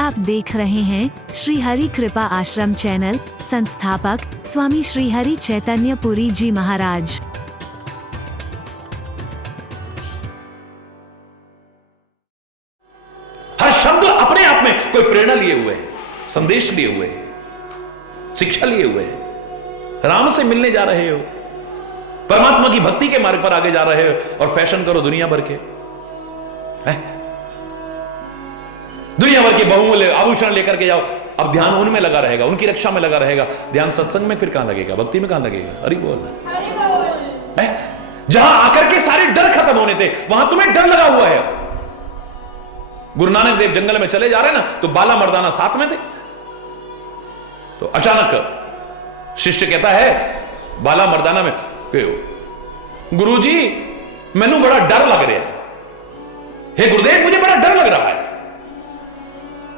आप देख रहे हैं श्री हरि कृपा आश्रम चैनल। संस्थापक स्वामी श्री हरि चैतन्य पुरी जी महाराज। हर शब्द अपने आप में कोई प्रेरणा लिए हुए है, संदेश लिए हुए है, शिक्षा लिए हुए है। राम से मिलने जा रहे हो, परमात्मा की भक्ति के मार्ग पर आगे जा रहे हो और फैशन करो दुनिया भर के, दुनिया भर के बहुमूल्य आभूषण लेकर के जाओ। अब ध्यान उनमें लगा रहेगा, उनकी रक्षा में लगा रहेगा। ध्यान सत्संग में फिर कहां लगेगा, भक्ति में कहां लगेगा? हरि बोल। जहां आकर के सारे डर खत्म होने थे वहां तुम्हें डर लगा हुआ है। गुरु नानक देव जंगल में चले जा रहे ना, तो बाला मर्दाना साथ में थे। तो अचानक शिष्य कहता है बाला मर्दाना में, गुरुजी मैनू बड़ा डर लग रहा है, हे गुरुदेव मुझे बड़ा डर लग रहा है।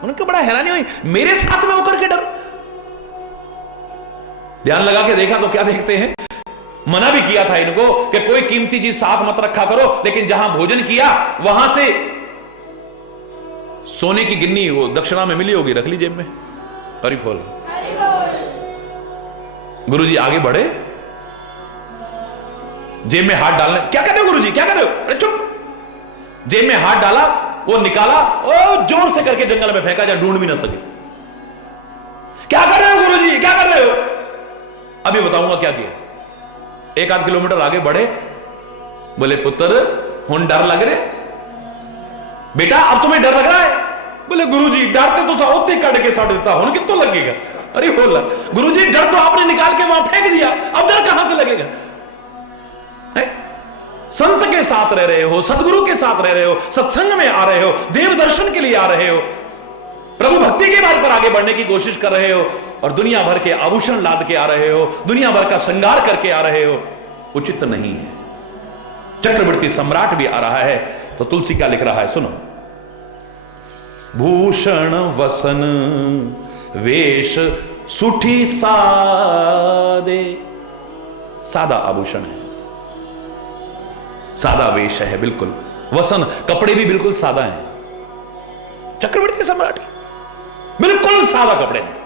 उनको बड़ा हैरानी हुई, मेरे साथ में होकर के डर। ध्यान लगा के देखा तो क्या देखते हैं, मना भी किया था इनको कि कोई कीमती चीज साथ मत रखा करो, लेकिन जहां भोजन किया वहां से सोने की गिन्नी वो दक्षिणा में मिली होगी, रख ली जेब में। हरि बोल। गुरुजी आगे बढ़े, जेब में हाथ डालने, क्या कर रहे हो गुरुजी, क्या कर रहे हो? अरे चुप। जेब में हाथ डाला, वो निकाला, ओ जोर से करके जंगल में फेंका, जहां ढूंढ भी ना सके। क्या कर रहे हो गुरुजी, क्या कर रहे हो? अभी बताऊंगा क्या किया। 1-8 किलोमीटर आगे बढ़े, बोले पुत्र हुन डर लग रहे? बेटा अब तुम्हें डर लग रहा है? बोले गुरुजी डरते तो साउथी काट के साड़ देता, हुन कितना लगेगा? अरे बोला गुरुजी डर तो आपने निकाल के वहां फेंक दिया, अब डर कहां से लगेगा? संत के साथ रह रहे हो, सदगुरु के साथ रह रहे हो, सत्संग में आ रहे हो, देव दर्शन के लिए आ रहे हो, प्रभु भक्ति के मार्ग पर आगे बढ़ने की कोशिश कर रहे हो, और दुनिया भर के आभूषण लाद के आ रहे हो, दुनिया भर का श्रृंगार करके आ रहे हो। उचित नहीं है। चक्रवर्ती सम्राट भी आ रहा है तो तुलसी क्या लिख रहा है, सुनो। भूषण वसन वेश सुठी सादे, सादा आभूषण है, सादा वेश है, बिल्कुल वसन, कपड़े भी बिल्कुल सादा हैं। चक्रवर्ती सम्राट बिल्कुल सादा कपड़े हैं।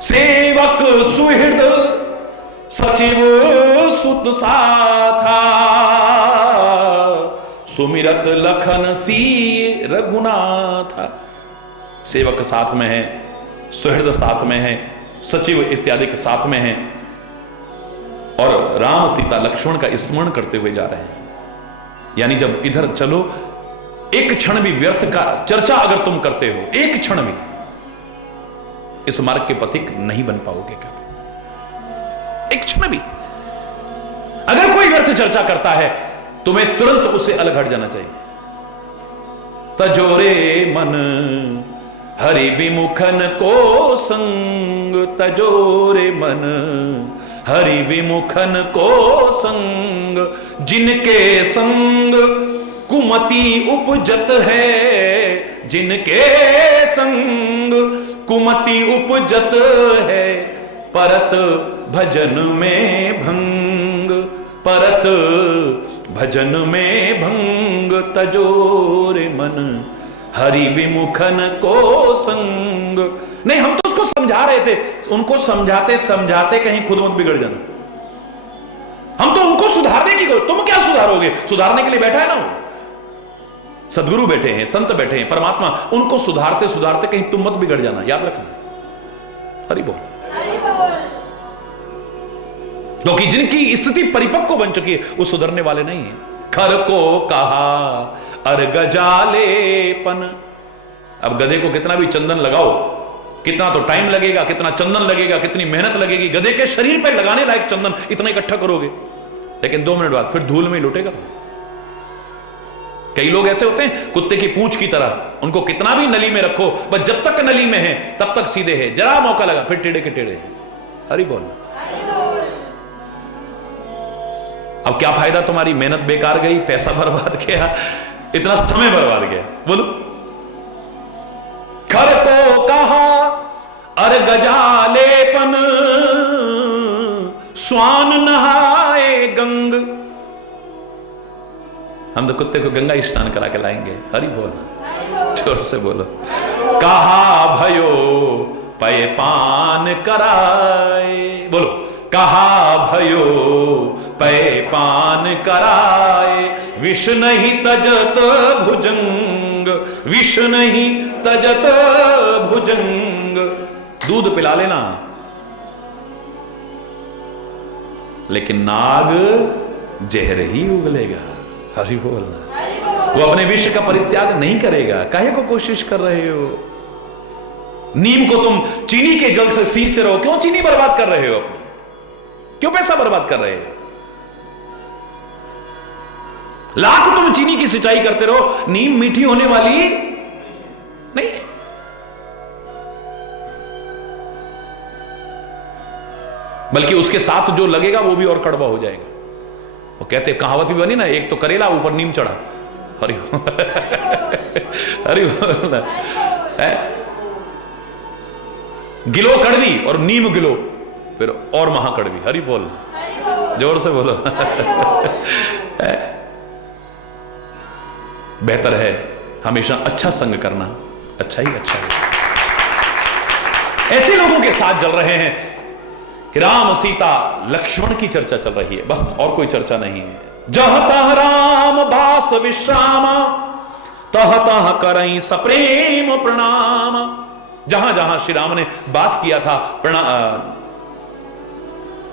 सेवक सुहृद सचिव सुत साथा, सुमिरत लखन सी रघुनाथा। सेवक साथ में है, सुहृद साथ में है, सचिव इत्यादि के साथ में है, और राम सीता लक्ष्मण का स्मरण करते हुए जा रहे हैं। यानी जब इधर चलो, एक क्षण भी व्यर्थ का चर्चा अगर तुम करते हो, एक क्षण भी इस मार्ग के पथिक नहीं बन पाओगे कभी। एक क्षण भी अगर कोई व्यर्थ चर्चा करता है, तुम्हें तुरंत उससे अलग हट जाना चाहिए। तजोरे मन हरि विमुखन को संग, तजोरे मन हरि विमुखन को संग, जिनके संग कुमति उपजत है, जिनके संग कुमति उपजत है, परत भजन में भंग, परत भजन में भंग, तजोरे मन हरि विमुखन को संग। नहीं, हम तो उसको समझा रहे थे, उनको समझाते समझाते कहीं खुद मत बिगड़ जाना। हम तो उनको सुधारने की, तुम क्या सुधारोगे? सुधारने के लिए बैठा है ना वो, सदगुरु बैठे हैं, संत बैठे हैं, परमात्मा, उनको सुधारते सुधारते कहीं तुम मत बिगड़ जाना, याद रखना। हरि बोल। क्योंकि जिनकी स्थिति परिपक्व बन चुकी है वो सुधरने वाले नहीं है। खर को कहा अर गजालेपन। अब गधे को कितना भी चंदन लगाओ, कितना तो टाइम लगेगा, कितना चंदन लगेगा, कितनी मेहनत लगेगी। गधे के शरीर पर लगाने लायक चंदन इतना इकट्ठा करोगे, लेकिन 2 मिनट बाद फिर धूल में लुटेगा। कई लोग ऐसे होते हैं कुत्ते की पूंछ की तरह, उनको कितना भी नली में रखो, बस जब तक नली में है तब तक सीधे है, जरा मौका लगा फिर टेढ़े के टेढ़े हैं। हरि बोल। अब क्या फायदा, तुम्हारी मेहनत बेकार गई, पैसा बर्बाद गया, इतना समय बर्बाद गया। बोलो। खर को कहा अर गजालेपन, स्वान नहाए गंग। हम तो कुत्ते को गंगा स्नान करा के लाएंगे। हरि बोल। जोर से बोलो। कहा भयो पय पान कराए, बोलो। कहा भयो पय पान कराए, विष नहीं तजत भुजंग, विष नहीं तजत भुजंग। दूध पिला लेना, लेकिन नाग जहर ही उगलेगा। हरि बोल। वो अपने विष का परित्याग नहीं करेगा। काहे को कोशिश कर रहे हो? नीम को तुम चीनी के जल से सींचते रहो, क्यों चीनी बर्बाद कर रहे हो अपनी? क्यों पैसा बर्बाद कर रहे हो? लाख तुम चीनी की सिंचाई करते रहो, नीम मीठी होने वाली नहीं है। बल्कि उसके साथ जो लगेगा वो भी और कड़वा हो जाएगा। वो कहते कहावत भी बनी ना, एक तो करेला ऊपर नीम चढ़ा। हरि हरि गिलो कड़वी और नीम गिलो फिर और महाकड़वी। हरि बोल, जोर से बोलो। बेहतर है हमेशा अच्छा संग करना, अच्छा ही अच्छा है। ऐसे लोगों के साथ चल रहे हैं कि राम सीता लक्ष्मण की चर्चा चल रही है, बस और कोई चर्चा नहीं है। जह तह राम बास विश्राम, तह तह करई सप्रेम प्रणाम। जहां जहां श्री राम ने बास किया था,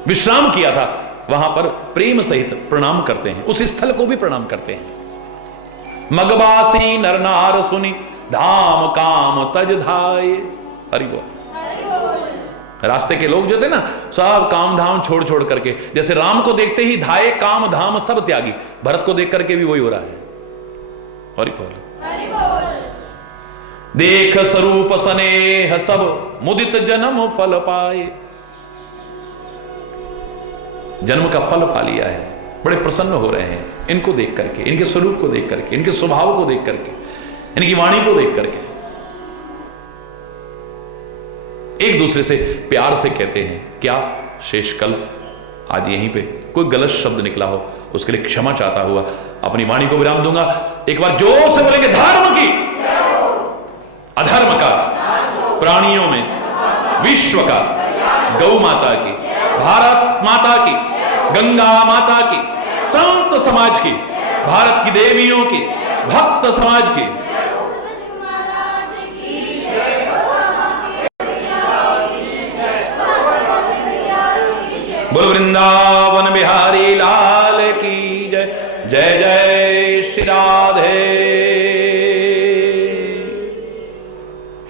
विश्राम किया था, वहां पर प्रेम सहित प्रणाम करते हैं। उस स्थल को भी प्रणाम करते हैं। मगबासी नर नार सुनी, धाम काम तज धाये। हरि बोल। रास्ते के लोग जो थे ना, सब काम धाम छोड़ छोड़ करके, जैसे राम को देखते ही धाये काम धाम सब त्यागी, भरत को देख करके भी वही हो रहा है। हरि बोल। देख स्वरूप स्नेह सब, मुदित जन्म फल पाए। जन्म का फल पा लिया है, बड़े प्रसन्न हो रहे हैं इनको देख करके, इनके स्वरूप को देख करके, इनके स्वभाव को देख करके, इनकी वाणी को देख करके। एक दूसरे से प्यार से कहते हैं। क्या शेषकल्प आज यहीं पे कोई गलत शब्द निकला हो, उसके लिए क्षमा चाहता हुआ अपनी वाणी को विराम दूंगा। एक बार जोर से बोलेंगे, धर्म की, अधर्म का, प्राणियों में, विश्व का, गौ माता की, भारत माता की, गंगा माता की, संत समाज की, भारत की देवियों की, भक्त समाज की। बोल वृंदावन बिहारी लाल की जय। जय जय श्री राधे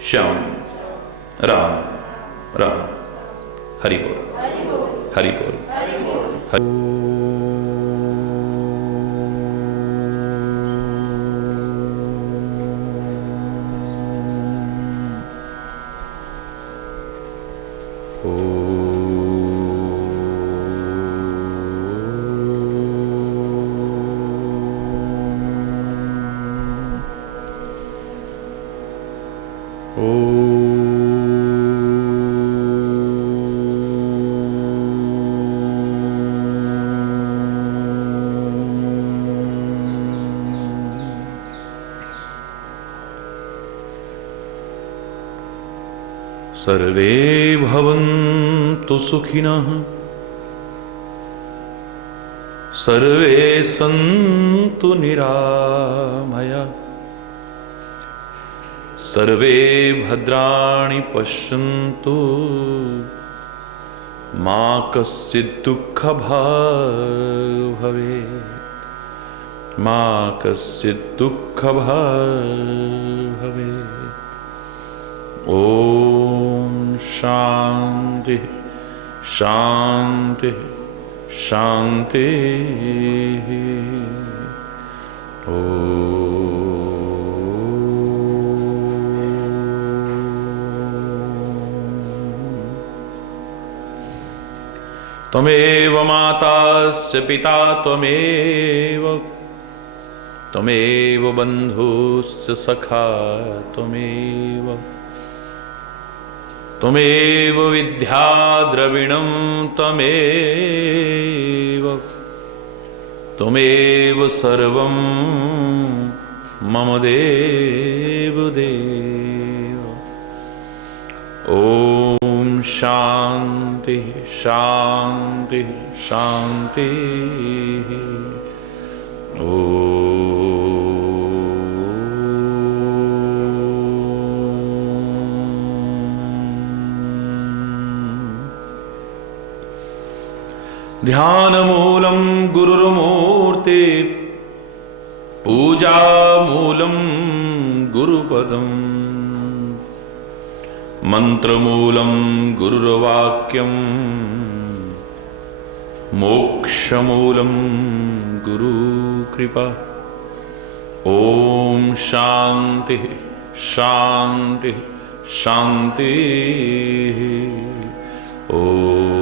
श्याम राम राम। हरि बोल, हरि बोल, हरि। सर्वे भवन्तु सुखिनः, सर्वे सन्तु निरामया, सर्वे भद्राणि पश्यन्तु, मा कश्चित् दुःखभाग् भवेत्, मा कश्चित् दुःखभाग् भवेत्। ओम शांति शांति शांति। त्वमेव मातास्य पिता त्वमेव, त्वमेव बन्धुश्च सखा त्वमेव, त्वमेव विद्या द्रविणं त्वमेव, त्वमेव सर्वं मम देव देव। ओम शांति शांति शांति। ध्यानमूलं गुरुर्मूर्ति पूजामूलं गुरुपदम् मंत्रमूलं गुरुर्वाक्यं मोक्षमूलं गुरुकृपा। ओम शांति शांति शांति। ओम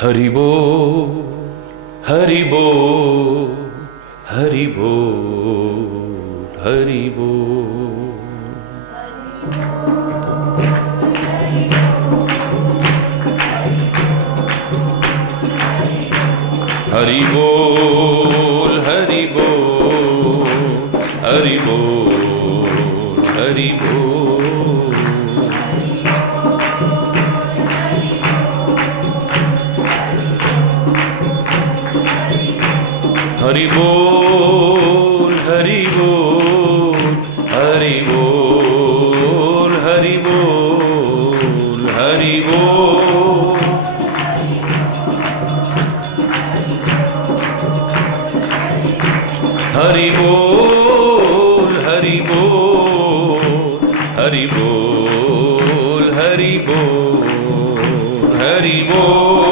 हरि बोल हरि बोल हरि बोल हरि बोल। हरि बोल हरि बोल हरि बोल हरि बोल। हरि बोल हरि बोल हरि बोल हरि बोल हरि बोल। हरि बोल हरि बोल हरि बोल हरि बोल हरि बोल।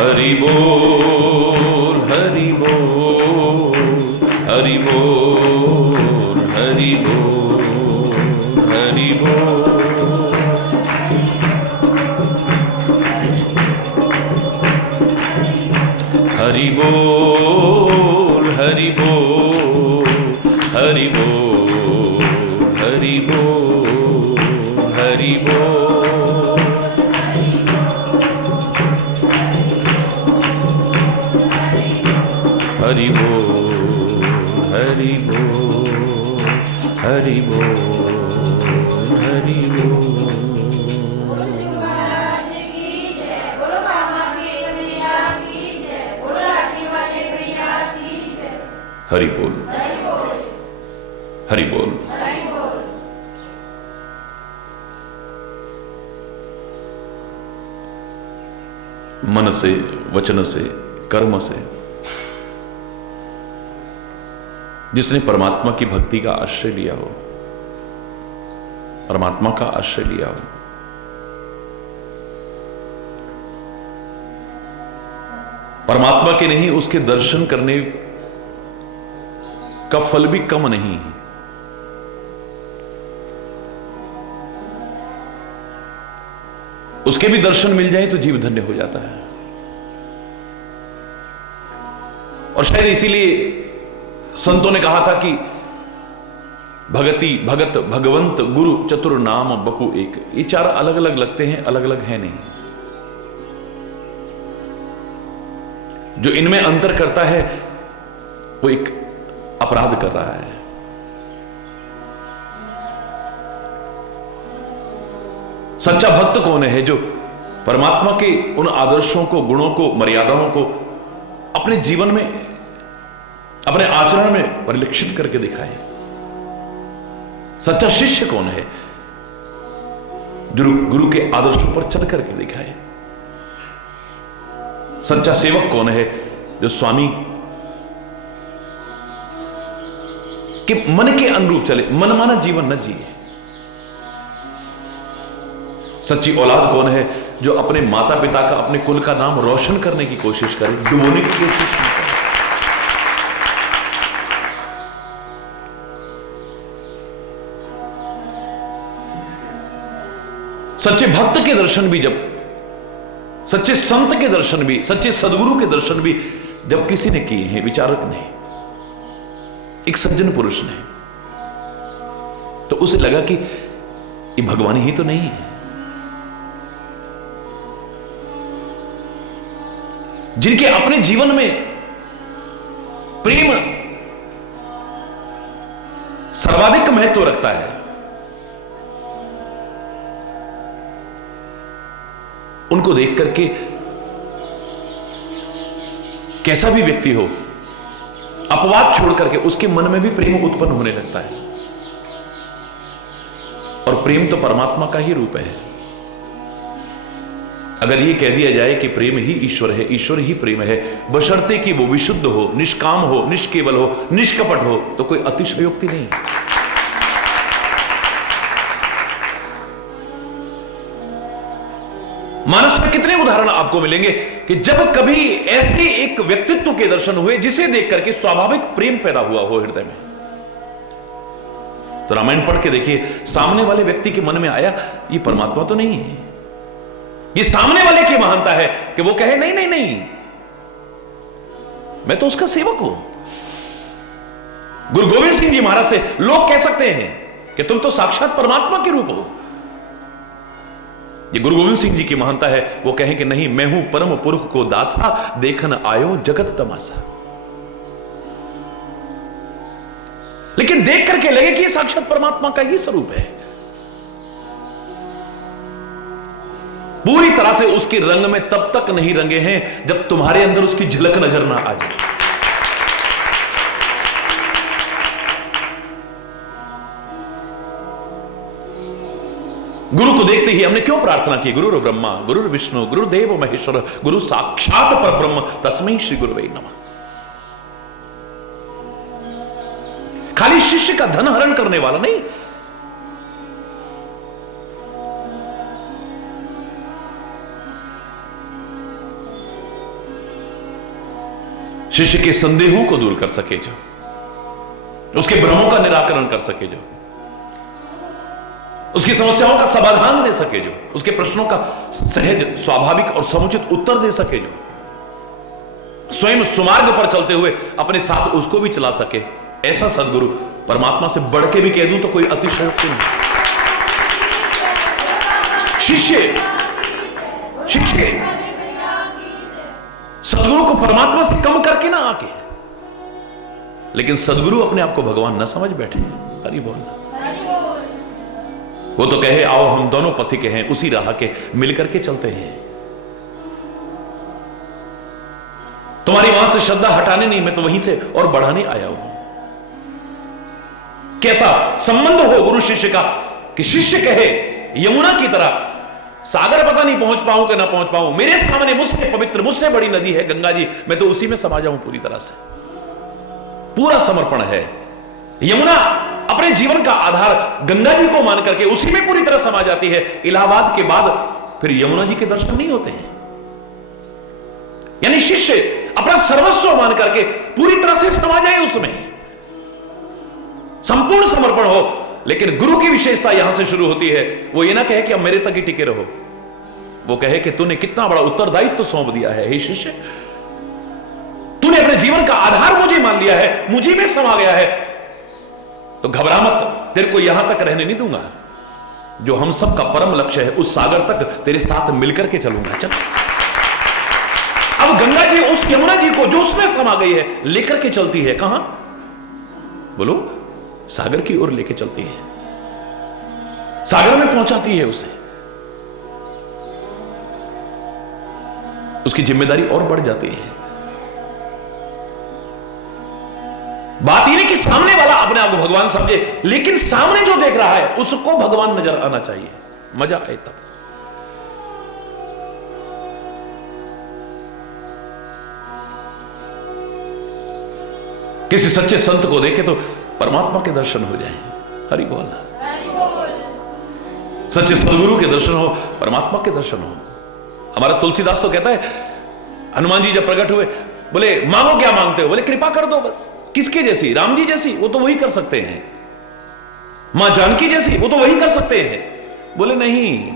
हरि बोल हरि बोल हरि बोल हरि बोल हरि बोल। हरि बोल हरि बोल हरि बोल हरि बोल हरि बोल। हरि बोल हरि बोल हरि बोल हरि बोल। हरि बोल हरि बोल। मन से वचन से कर्म से जिसने परमात्मा की भक्ति का आश्रय लिया हो, परमात्मा का आश्रय लिया हो, परमात्मा के नहीं उसके दर्शन करने का फल भी कम नहीं है। उसके भी दर्शन मिल जाए तो जीव धन्य हो जाता है। और शायद इसीलिए संतों ने कहा था कि भगति भगत भगवंत गुरु चतुर नाम बपू एक। ये चार अलग अलग लगते हैं, अलग अलग है नहीं। जो इनमें अंतर करता है वो एक अपराध कर रहा है। सच्चा भक्त कौन है? जो परमात्मा के उन आदर्शों को, गुणों को, मर्यादाओं को अपने जीवन में, अपने आचरण में परिलक्षित करके दिखाए। सच्चा शिष्य कौन है? जो गुरु के आदर्शों पर चल करके दिखाए। सच्चा सेवक कौन है? जो स्वामी के मन के अनुरूप चले, मनमाना जीवन न जिए। सच्ची औलाद कौन है? जो अपने माता पिता का, अपने कुल का नाम रोशन करने की कोशिश करे, डुबोने की कोशिश नहीं करे। सच्चे भक्त के दर्शन भी जब सच्चे संत के दर्शन भी, सच्चे सदगुरु के दर्शन भी जब किसी ने किए हैं, विचारक ने, एक सज्जन पुरुष ने, तो उसे लगा कि ये भगवान ही तो नहीं है। जिनके अपने जीवन में प्रेम सर्वाधिक महत्व रखता है, उनको देख करके कैसा भी व्यक्ति हो, अपवाद छोड़ करके उसके मन में भी प्रेम उत्पन्न होने लगता है। और प्रेम तो परमात्मा का ही रूप है। अगर ये कह दिया जाए कि प्रेम ही ईश्वर है, ईश्वर ही प्रेम है, बशर्ते कि वो विशुद्ध हो, निष्काम हो, निष्केवल हो, निष्कपट हो, तो कोई अतिशयोक्ति नहीं है। मानस में कितने उदाहरण आपको मिलेंगे कि जब कभी ऐसे एक व्यक्तित्व के दर्शन हुए जिसे देख करके स्वाभाविक प्रेम पैदा हुआ हो हृदय में। तो रामायण पढ़ के देखिए, सामने वाले व्यक्ति के मन में आया ये परमात्मा तो नहीं है। ये सामने वाले की महानता है कि वो कहे नहीं नहीं नहीं, मैं तो उसका सेवक हूं। गुरु गोविंद सिंह जी महाराज से लोग कह सकते हैं कि तुम तो साक्षात परमात्मा के रूप हो। ये गुरु गोविंद सिंह जी की महानता है, वो कहें कि नहीं, मैं हूं परम पुरुष को दासा, देखन आयो जगत तमाशा। लेकिन देख करके लगे कि ये साक्षात परमात्मा का ही स्वरूप है। पूरी तरह से उसके रंग में तब तक नहीं रंगे हैं जब तुम्हारे अंदर उसकी झलक नजर ना आ जाए। गुरु को देखते ही हमने क्यों प्रार्थना की, गुरु ब्रह्मा गुरु विष्णु गुरुदेव महेश्वर गुरु साक्षात परब्रह्म तस्मै श्री गुरुवे नमः। खाली शिष्य का धन हरण करने वाला नहीं, शिष्य के संदेहों को दूर कर सके, जो उसके भ्रमों का निराकरण कर सके, जो उसकी समस्याओं का समाधान दे सके, जो उसके प्रश्नों का सहज स्वाभाविक और समुचित उत्तर दे सके, जो स्वयं सुमार्ग पर चलते हुए अपने साथ उसको भी चला सके, ऐसा सदगुरु परमात्मा से बढ़ के भी कह दूं तो कोई अतिशयोक्ति नहीं। शिष्य सदगुरु को परमात्मा से कम करके ना आके, लेकिन सदगुरु अपने आप को भगवान न समझ बैठे। हरि बोल। वो तो कहे आओ हम दोनों पथि के हैं, उसी राह के मिलकर के चलते हैं। तुम्हारी वहां से श्रद्धा हटाने नहीं, मैं तो वहीं से और बढ़ाने आया हूं। कैसा संबंध हो गुरु शिष्य का कि शिष्य कहे यमुना की तरह सागर पता नहीं पहुंच पाऊं कि ना पहुंच पाऊं, मेरे सामने मुझसे पवित्र मुझसे बड़ी नदी है गंगा जी, मैं तो उसी में समा जाऊं पूरी तरह से। पूरा समर्पण है। यमुना अपने जीवन का आधार गंगा जी को मान करके उसी में पूरी तरह समा जाती है। इलाहाबाद के बाद फिर यमुना जी के दर्शन नहीं होते हैं। यानी शिष्य अपना सर्वस्व मान करके पूरी तरह से समा जाए उसमें, संपूर्ण समर्पण हो। लेकिन गुरु की विशेषता यहां से शुरू होती है। वो ये ना कहे कि अब मेरे तक ही टिके रहो, वो कहे कि तूने कितना बड़ा उत्तरदायित्व तो सौंप दिया है। हे शिष्य, तूने अपने जीवन का आधार मुझे मान लिया है, मुझे में समा गया है, तो घबरा मत, तेरे को यहां तक रहने नहीं दूंगा। जो हम सब का परम लक्ष्य है उस सागर तक तेरे साथ मिलकर के चलूंगा। चल अब गंगा जी उस यमुना जी को जो उसमें समा गई है लेकर के चलती है। कहां बोलो? सागर की ओर लेके चलती है, सागर में पहुंचाती है उसे। उसकी जिम्मेदारी और बढ़ जाती है। बात यह नहीं कि सामने वाला अपने आप को भगवान समझे, लेकिन सामने जो देख रहा है उसको भगवान नजर आना चाहिए, मजा आए तब। किसी सच्चे संत को देखे तो परमात्मा के दर्शन हो जाए। हरि बोल। सच्चे सदगुरु के दर्शन हो, परमात्मा के दर्शन हो। हमारा तुलसीदास तो कहता है, हनुमान जी जब प्रकट हुए बोले मांगो क्या मांगते हो? बोले कृपा कर दो बस। किसके जैसी? राम जी जैसी? वो तो वही कर सकते हैं। मां जानकी जैसी? वो तो वही कर सकते हैं। बोले नहीं,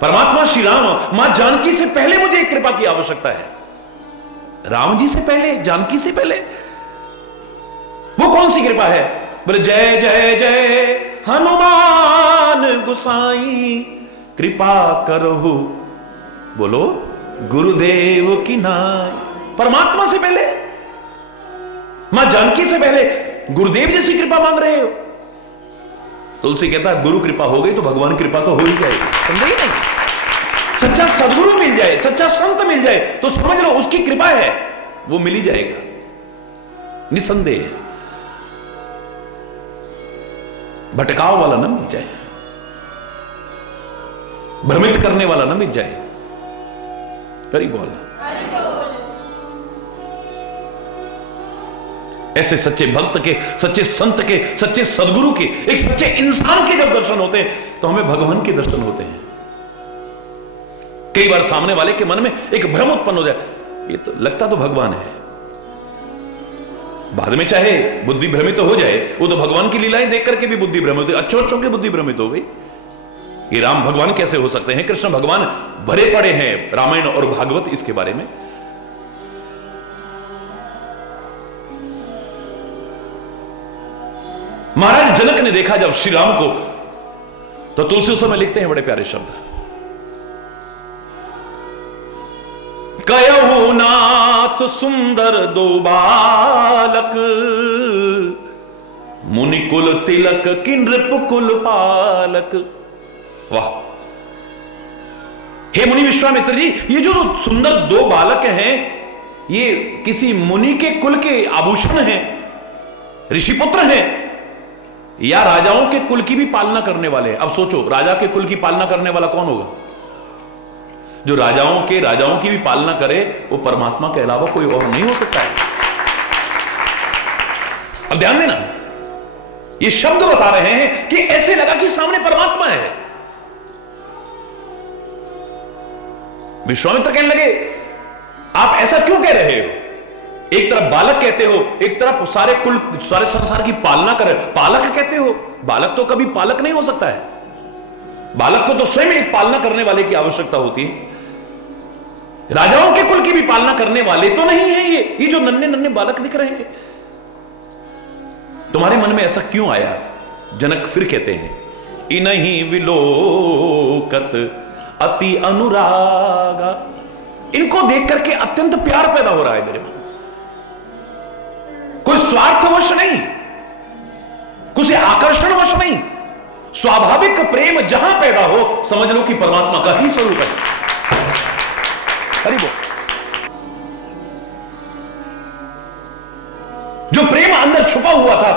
परमात्मा श्री राम मां जानकी से पहले मुझे एक कृपा की आवश्यकता है। राम जी से पहले, जानकी से पहले। वो कौन सी कृपा है? बोले जय जय जय हनुमान गुसाई कृपा करो, बोलो गुरुदेव की नाई। परमात्मा से पहले, मां जानकी से पहले गुरुदेव जैसी कृपा मांग रहे हो। तुलसी कहता है गुरु कृपा हो गई तो भगवान कृपा तो हो ही जाएगी। समझे नहीं? सच्चा सदगुरु मिल जाए, सच्चा संत मिल जाए तो समझ लो उसकी कृपा है, वो मिल ही जाएगा निसंदेह। भटकाव वाला ना मिल जाए, भ्रमित करने वाला ना मिल जाए। करी बोला ऐसे सच्चे भक्त के, सच्चे संत के, सच्चे सदगुरु के, एक सच्चे इंसान के जब दर्शन होते हैं तो हमें भगवान के दर्शन होते हैं। कई बार सामने वाले के मन में एक भ्रम उत्पन्न हो जाए, ये तो लगता तो भगवान है, बाद में चाहे बुद्धि भ्रमित हो जाए, वो तो भगवान की लीलाएं देख करके भी बुद्धि भ्रमित हो, अच्छों की बुद्धि भ्रमित हो गई। ये राम भगवान कैसे हो सकते हैं? कृष्ण भगवान भरे पड़े हैं रामायण और भागवत इसके बारे में। महाराज जनक ने देखा जब श्री राम को, तो तुलसी उस समय लिखते हैं बड़े प्यारे शब्द, कयहु नाथ सुंदर दो बालक, मुनिकुल तिलक कि नृपकुल पालक। वाह! हे मुनि विश्वामित्र जी, ये जो सुंदर दो बालक हैं ये किसी मुनि के कुल के आभूषण हैं, ऋषिपुत्र हैं, या राजाओं के कुल की भी पालना करने वाले हैं। अब सोचो, राजा के कुल की पालना करने वाला कौन होगा? जो राजाओं की भी पालना करे वो परमात्मा के अलावा कोई और नहीं हो सकता है। अब ध्यान देना, ये शब्द बता रहे हैं कि ऐसे लगा कि सामने परमात्मा है। विश्वामित्र कहने लगे आप ऐसा क्यों कह रहे हो? एक तरफ बालक कहते हो, एक तरफ सारे कुल, सारे संसार की पालना करे, पालक कहते हो। बालक तो कभी पालक नहीं हो सकता है, बालक को तो स्वयं एक पालना करने वाले की आवश्यकता होती है। राजाओं के कुल की भी पालना करने वाले तो नहीं है ये जो नन्हे नन्हे बालक दिख रहे हैं। तुम्हारे मन में ऐसा क्यों आया? जनक फिर कहते हैं, इनहि विलोकत अति अनुरागा, इनको देख करके अत्यंत प्यार पैदा हो रहा है मेरे मन। कोई स्वार्थवश नहीं, कोई आकर्षणवश नहीं, स्वाभाविक प्रेम जहां पैदा हो समझ लो कि परमात्मा का ही स्वरूप है। हरि बोल। जो प्रेम अंदर छुपा हुआ था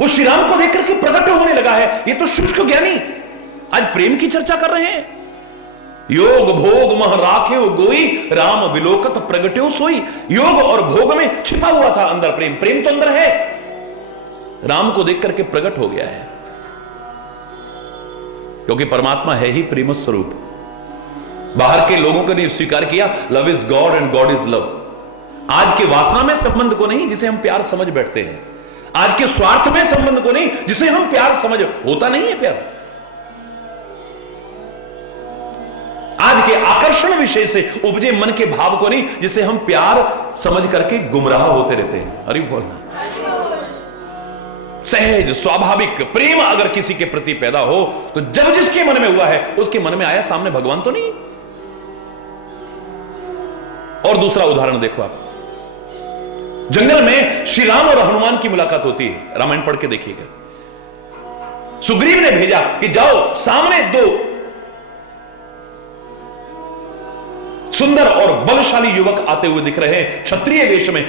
वो श्री राम को देख करके प्रकट होने लगा है। ये तो शुष्क ज्ञानी आज प्रेम की चर्चा कर रहे हैं। योग भोग मह राख्यो गोई, राम विलोकत प्रगट्यो सोई। योग और भोग में छिपा हुआ था अंदर प्रेम, प्रेम तो अंदर है, राम को देख करके प्रकट हो गया है, क्योंकि परमात्मा है ही प्रेम स्वरूप। बाहर के लोगों को नहीं स्वीकार किया, love is God and God is love. आज के वासना में संबंध को नहीं जिसे हम प्यार समझ बैठते हैं, आज के स्वार्थ में संबंध को नहीं जिसे हम प्यार समझ, होता नहीं है प्यार। आज के आकर्षण विषय से उपजे मन के भाव को नहीं जिसे हम प्यार समझ करके गुमराह होते रहते हैं। अरे बोलना, सहज स्वाभाविक प्रेम अगर किसी के प्रति पैदा हो तो जब जिसके मन में हुआ है उसके मन में आया सामने भगवान तो नहीं। और दूसरा उदाहरण देखो आप, जंगल में श्री राम और हनुमान की मुलाकात होती है, रामायण पढ़ के देखिएगा। सुग्रीव ने भेजा कि जाओ, सामने दो सुंदर और बलशाली युवक आते हुए दिख रहे हैं क्षत्रिय वेश में।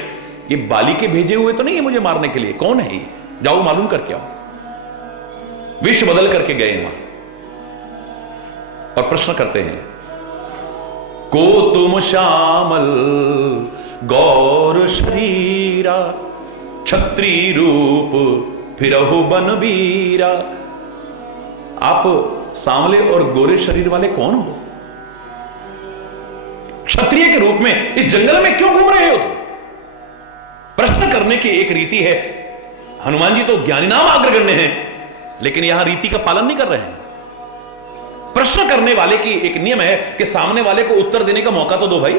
ये बाली के भेजे हुए तो नहीं है मुझे मारने के लिए, कौन है ये? जाओ मालूम करके आओ। वेश बदल करके गए वहां और प्रश्न करते हैं, को तुम श्यामल गौर शरीरा, क्षत्रिय रूप फिरहु बन बीरा। आप सांवले और गोरे शरीर वाले कौन हो? क्षत्रिय के रूप में इस जंगल में क्यों घूम रहे हो तुम? प्रश्न करने की एक रीति है। हनुमान जी तो ज्ञानी नाम अग्रगण्य हैं, लेकिन यहां रीति का पालन नहीं कर रहे हैं। प्रश्न करने वाले की एक नियम है कि सामने वाले को उत्तर देने का मौका तो दो भाई।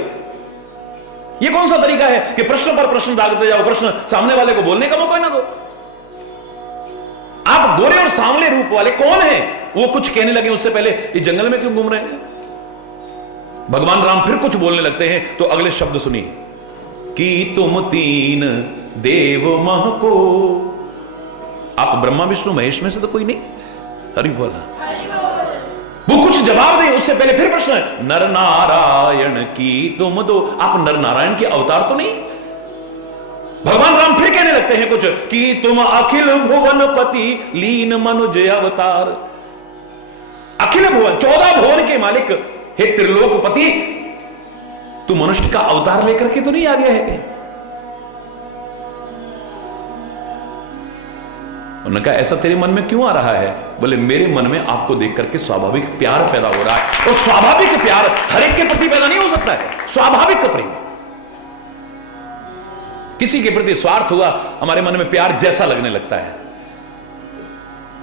ये कौन सा तरीका है कि प्रश्न पर प्रश्न दागते जाओ, प्रश्न सामने वाले को बोलने का मौका ही ना दो। आप गोरे और सांवले रूप वाले कौन है वो कुछ कहने लगे उससे पहले ये जंगल में क्यों घूम रहे हैं? भगवान राम फिर कुछ बोलने लगते हैं तो अगले शब्द सुनिए कि तुम तीन देव मह को। आप ब्रह्मा विष्णु महेश में से तो कोई नहीं। हरि बोला। वो कुछ जवाब दे उससे पहले फिर प्रश्न है नर नारायण की तुम दो। आप नर नारायण के अवतार तो नहीं? भगवान राम फिर कहने लगते हैं कुछ कि तुम अखिल भुवन पति लीन मनुज अवतार। अखिल भुवन 14 भुवन के मालिक हे त्रिलोकपति, तू मनुष्य का अवतार लेकर के तो नहीं आ गया है? उन्होंने कहा ऐसा तेरे मन में क्यों आ रहा है? बोले मेरे मन में आपको देख करके स्वाभाविक प्यार पैदा हो रहा है। और स्वाभाविक प्यार हर एक के प्रति पैदा नहीं हो सकता है। स्वाभाविक प्रेम, किसी के प्रति स्वार्थ हुआ हमारे मन में प्यार जैसा लगने लगता है।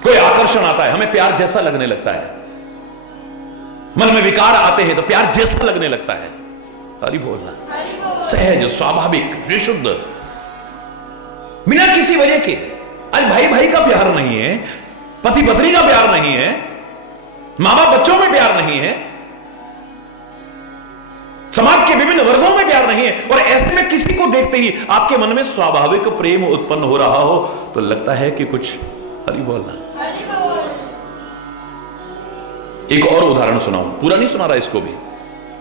कोई आकर्षण आता है हमें प्यार जैसा लगने लगता है। मन में विकार आते हैं तो प्यार जैसा लगने लगता है। हरि बोलना। सहज, स्वाभाविक, विशुद्ध, बिना किसी वजह के। आज भाई भाई का प्यार नहीं है, पति पत्नी का प्यार नहीं है, मां बाप बच्चों में प्यार नहीं है, समाज के विभिन्न वर्गों में प्यार नहीं है। और ऐसे में किसी को देखते ही आपके मन में स्वाभाविक प्रेम उत्पन्न हो रहा हो तो लगता है कि कुछ। हरि बोलना। एक और उदाहरण सुनाऊं, पूरा नहीं सुना रहा इसको भी,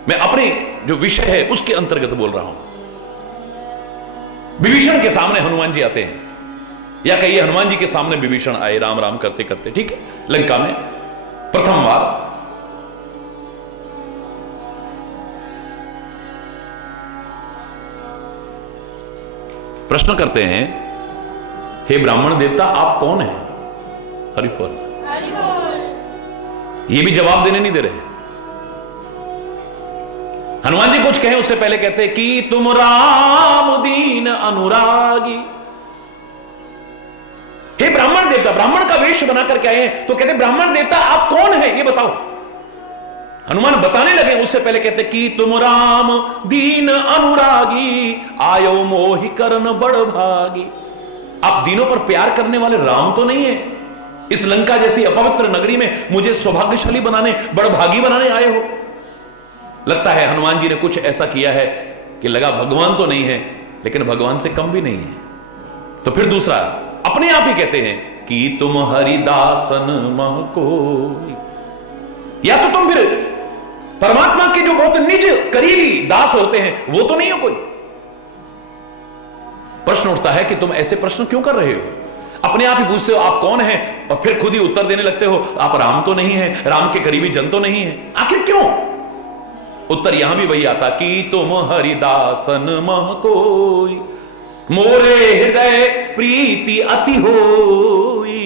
मैं अपने जो विषय है उसके अंतर्गत बोल रहा हूं। विभीषण के सामने हनुमान जी आते हैं, या कहिए हनुमान जी के सामने विभीषण आए राम राम करते करते, ठीक है, लंका में प्रथम बार। प्रश्न करते हैं हे ब्राह्मण देवता आप कौन हैं? हरि बोल। ये भी जवाब देने नहीं दे रहे। हनुमान जी कुछ कहें उससे पहले कहते हैं कि तुम राम दीन अनुरागी। हे ब्राह्मण देवता, ब्राह्मण का वेश बना करके आए हैं तो कहते ब्राह्मण देवता आप कौन हैं ये बताओ। हनुमान बताने लगे उससे पहले कहते कि तुम राम दीन अनुरागी आयो मोहि करन बड़ भागी। आप दीनों पर प्यार करने वाले राम तो नहीं है? इस लंका जैसी अपवित्र नगरी में मुझे सौभाग्यशाली बनाने, बड़भागी बनाने आए हो? लगता है हनुमान जी ने कुछ ऐसा किया है कि लगा भगवान तो नहीं है लेकिन भगवान से कम भी नहीं है। तो फिर दूसरा अपने आप ही कहते हैं कि तुम हरिदासन मह कोई। या तो तुम फिर परमात्मा के जो बहुत निज करीबी दास होते हैं वो तो नहीं हो कोई। प्रश्न उठता है कि तुम ऐसे प्रश्न क्यों कर रहे हो? अपने आप ही पूछते हो आप कौन हैं और फिर खुद ही उत्तर देने लगते हो आप राम तो नहीं है, राम के करीबी जन तो नहीं है। आखिर क्यों? उत्तर यहां भी वही आता कि तुम हरिदासन मह कोई मोरे हृदय प्रीति अति होई।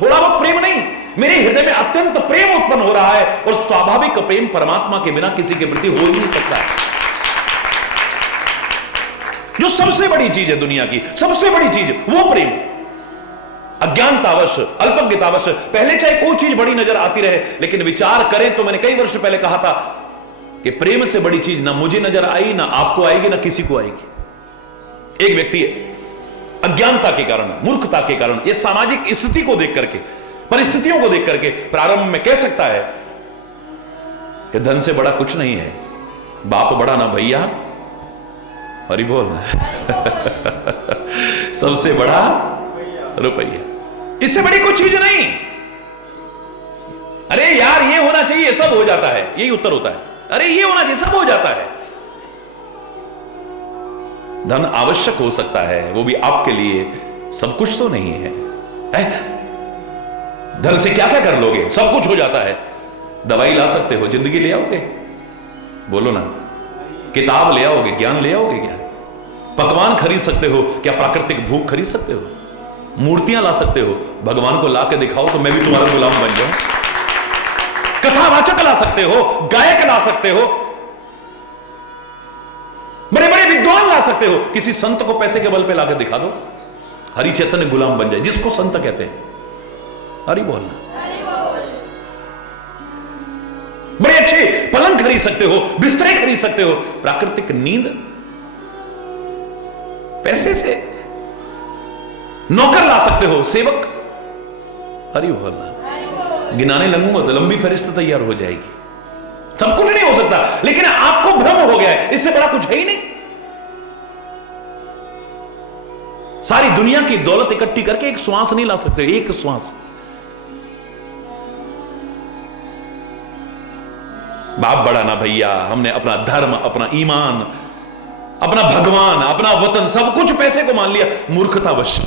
थोड़ा बहुत प्रेम नहीं, मेरे हृदय में अत्यंत प्रेम उत्पन्न हो रहा है। और स्वाभाविक प्रेम परमात्मा के बिना किसी के प्रति हो ही नहीं सकता है। जो सबसे बड़ी चीज है दुनिया की, सबसे बड़ी चीज वो प्रेम। अज्ञानतावश, अल्पज्ञतावश पहले चाहे कोई चीज बड़ी नजर आती रहे लेकिन विचार करें तो मैंने कई वर्ष पहले कहा था कि प्रेम से बड़ी चीज ना मुझे नजर आई, ना आपको आएगी, ना किसी को आएगी। एक व्यक्ति अज्ञानता के कारण, मूर्खता के कारण, यह सामाजिक स्थिति को देख करके, परिस्थितियों को देख करके प्रारंभ में कह सकता है कि धन से बड़ा कुछ नहीं है, बाप बड़ा ना भैया, हरि बोल, सबसे बड़ा रुपया, इससे बड़ी कोई चीज नहीं। अरे यार ये होना चाहिए, सब हो जाता है, यही उत्तर होता है। अरे ये होना चाहिए, सब हो जाता है। धन आवश्यक हो सकता है, वो भी आपके लिए, सब कुछ तो नहीं है। धन से क्या क्या कर लोगे? सब कुछ हो जाता है। दवाई ला सकते हो, जिंदगी ले आओगे? बोलो ना। किताब ले आओगे, ज्ञान ले आओगे क्या? पकवान खरीद सकते हो क्या? प्राकृतिक भूख खरीद सकते हो? मूर्तियां ला सकते हो? भगवान को ला के दिखाओ तो मैं भी तुम्हारा गुलाम बन जाऊं। कथावाचक ला सकते हो, गायक ला सकते हो, बड़े बड़े विद्वान ला सकते हो, किसी संत को पैसे के बल पे लाकर दिखा दो, हरि चैतन्य गुलाम बन जाए, जिसको संत कहते हैं। हरि बोलना। बड़े अच्छे पलंग खरीद सकते हो, बिस्तरे खरीद सकते हो, प्राकृतिक नींद पैसे से नौकर ला सकते हो, सेवक। हरि बोल। गिनाने लगूंगा तो लंबी फहरिस्त तैयार हो जाएगी। सब कुछ नहीं हो सकता, लेकिन आपको भ्रम हो गया है, इससे बड़ा कुछ है ही नहीं। सारी दुनिया की दौलत इकट्ठी करके एक श्वास नहीं ला सकते, एक श्वास। बाप बड़ा ना भैया, हमने अपना धर्म, अपना ईमान, अपना भगवान, अपना वतन, सब कुछ पैसे को मान लिया, मूर्खतावश।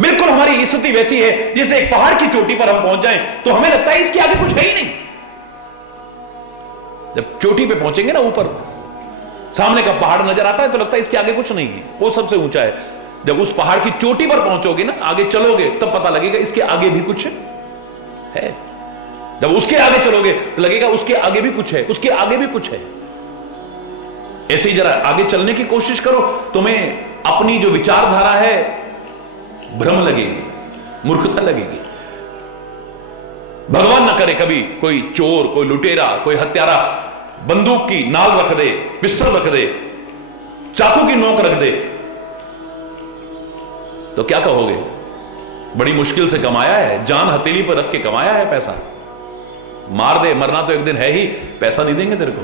बिल्कुल हमारी स्थिति वैसी है जैसे एक पहाड़ की चोटी पर हम पहुंच जाएं तो हमें लगता है इसके आगे कुछ है ही नहीं। जब चोटी पे पहुंचेंगे ना, ऊपर सामने का पहाड़ नजर आता है तो लगता है इसके आगे कुछ नहीं है, वो सबसे ऊंचा है। जब उस पहाड़ की चोटी पर पहुंचोगे ना, आगे चलोगे, तब पता लगेगा इसके आगे भी कुछ है। जब उसके आगे चलोगे तो लगेगा उसके आगे भी कुछ है, उसके आगे भी कुछ है। ऐसे ही जरा आगे चलने की कोशिश करो, तुम्हें अपनी जो विचारधारा है भ्रम लगेगी, मूर्खता लगेगी। भगवान ना करे कभी कोई चोर, कोई लुटेरा, कोई हत्यारा बंदूक की नाल रख दे, पिस्टल रख दे, चाकू की नोक रख दे, तो क्या कहोगे? बड़ी मुश्किल से कमाया है, जान हथेली पर रख के कमाया है पैसा। मार दे, मरना तो एक दिन है ही, पैसा नहीं देंगे तेरे को।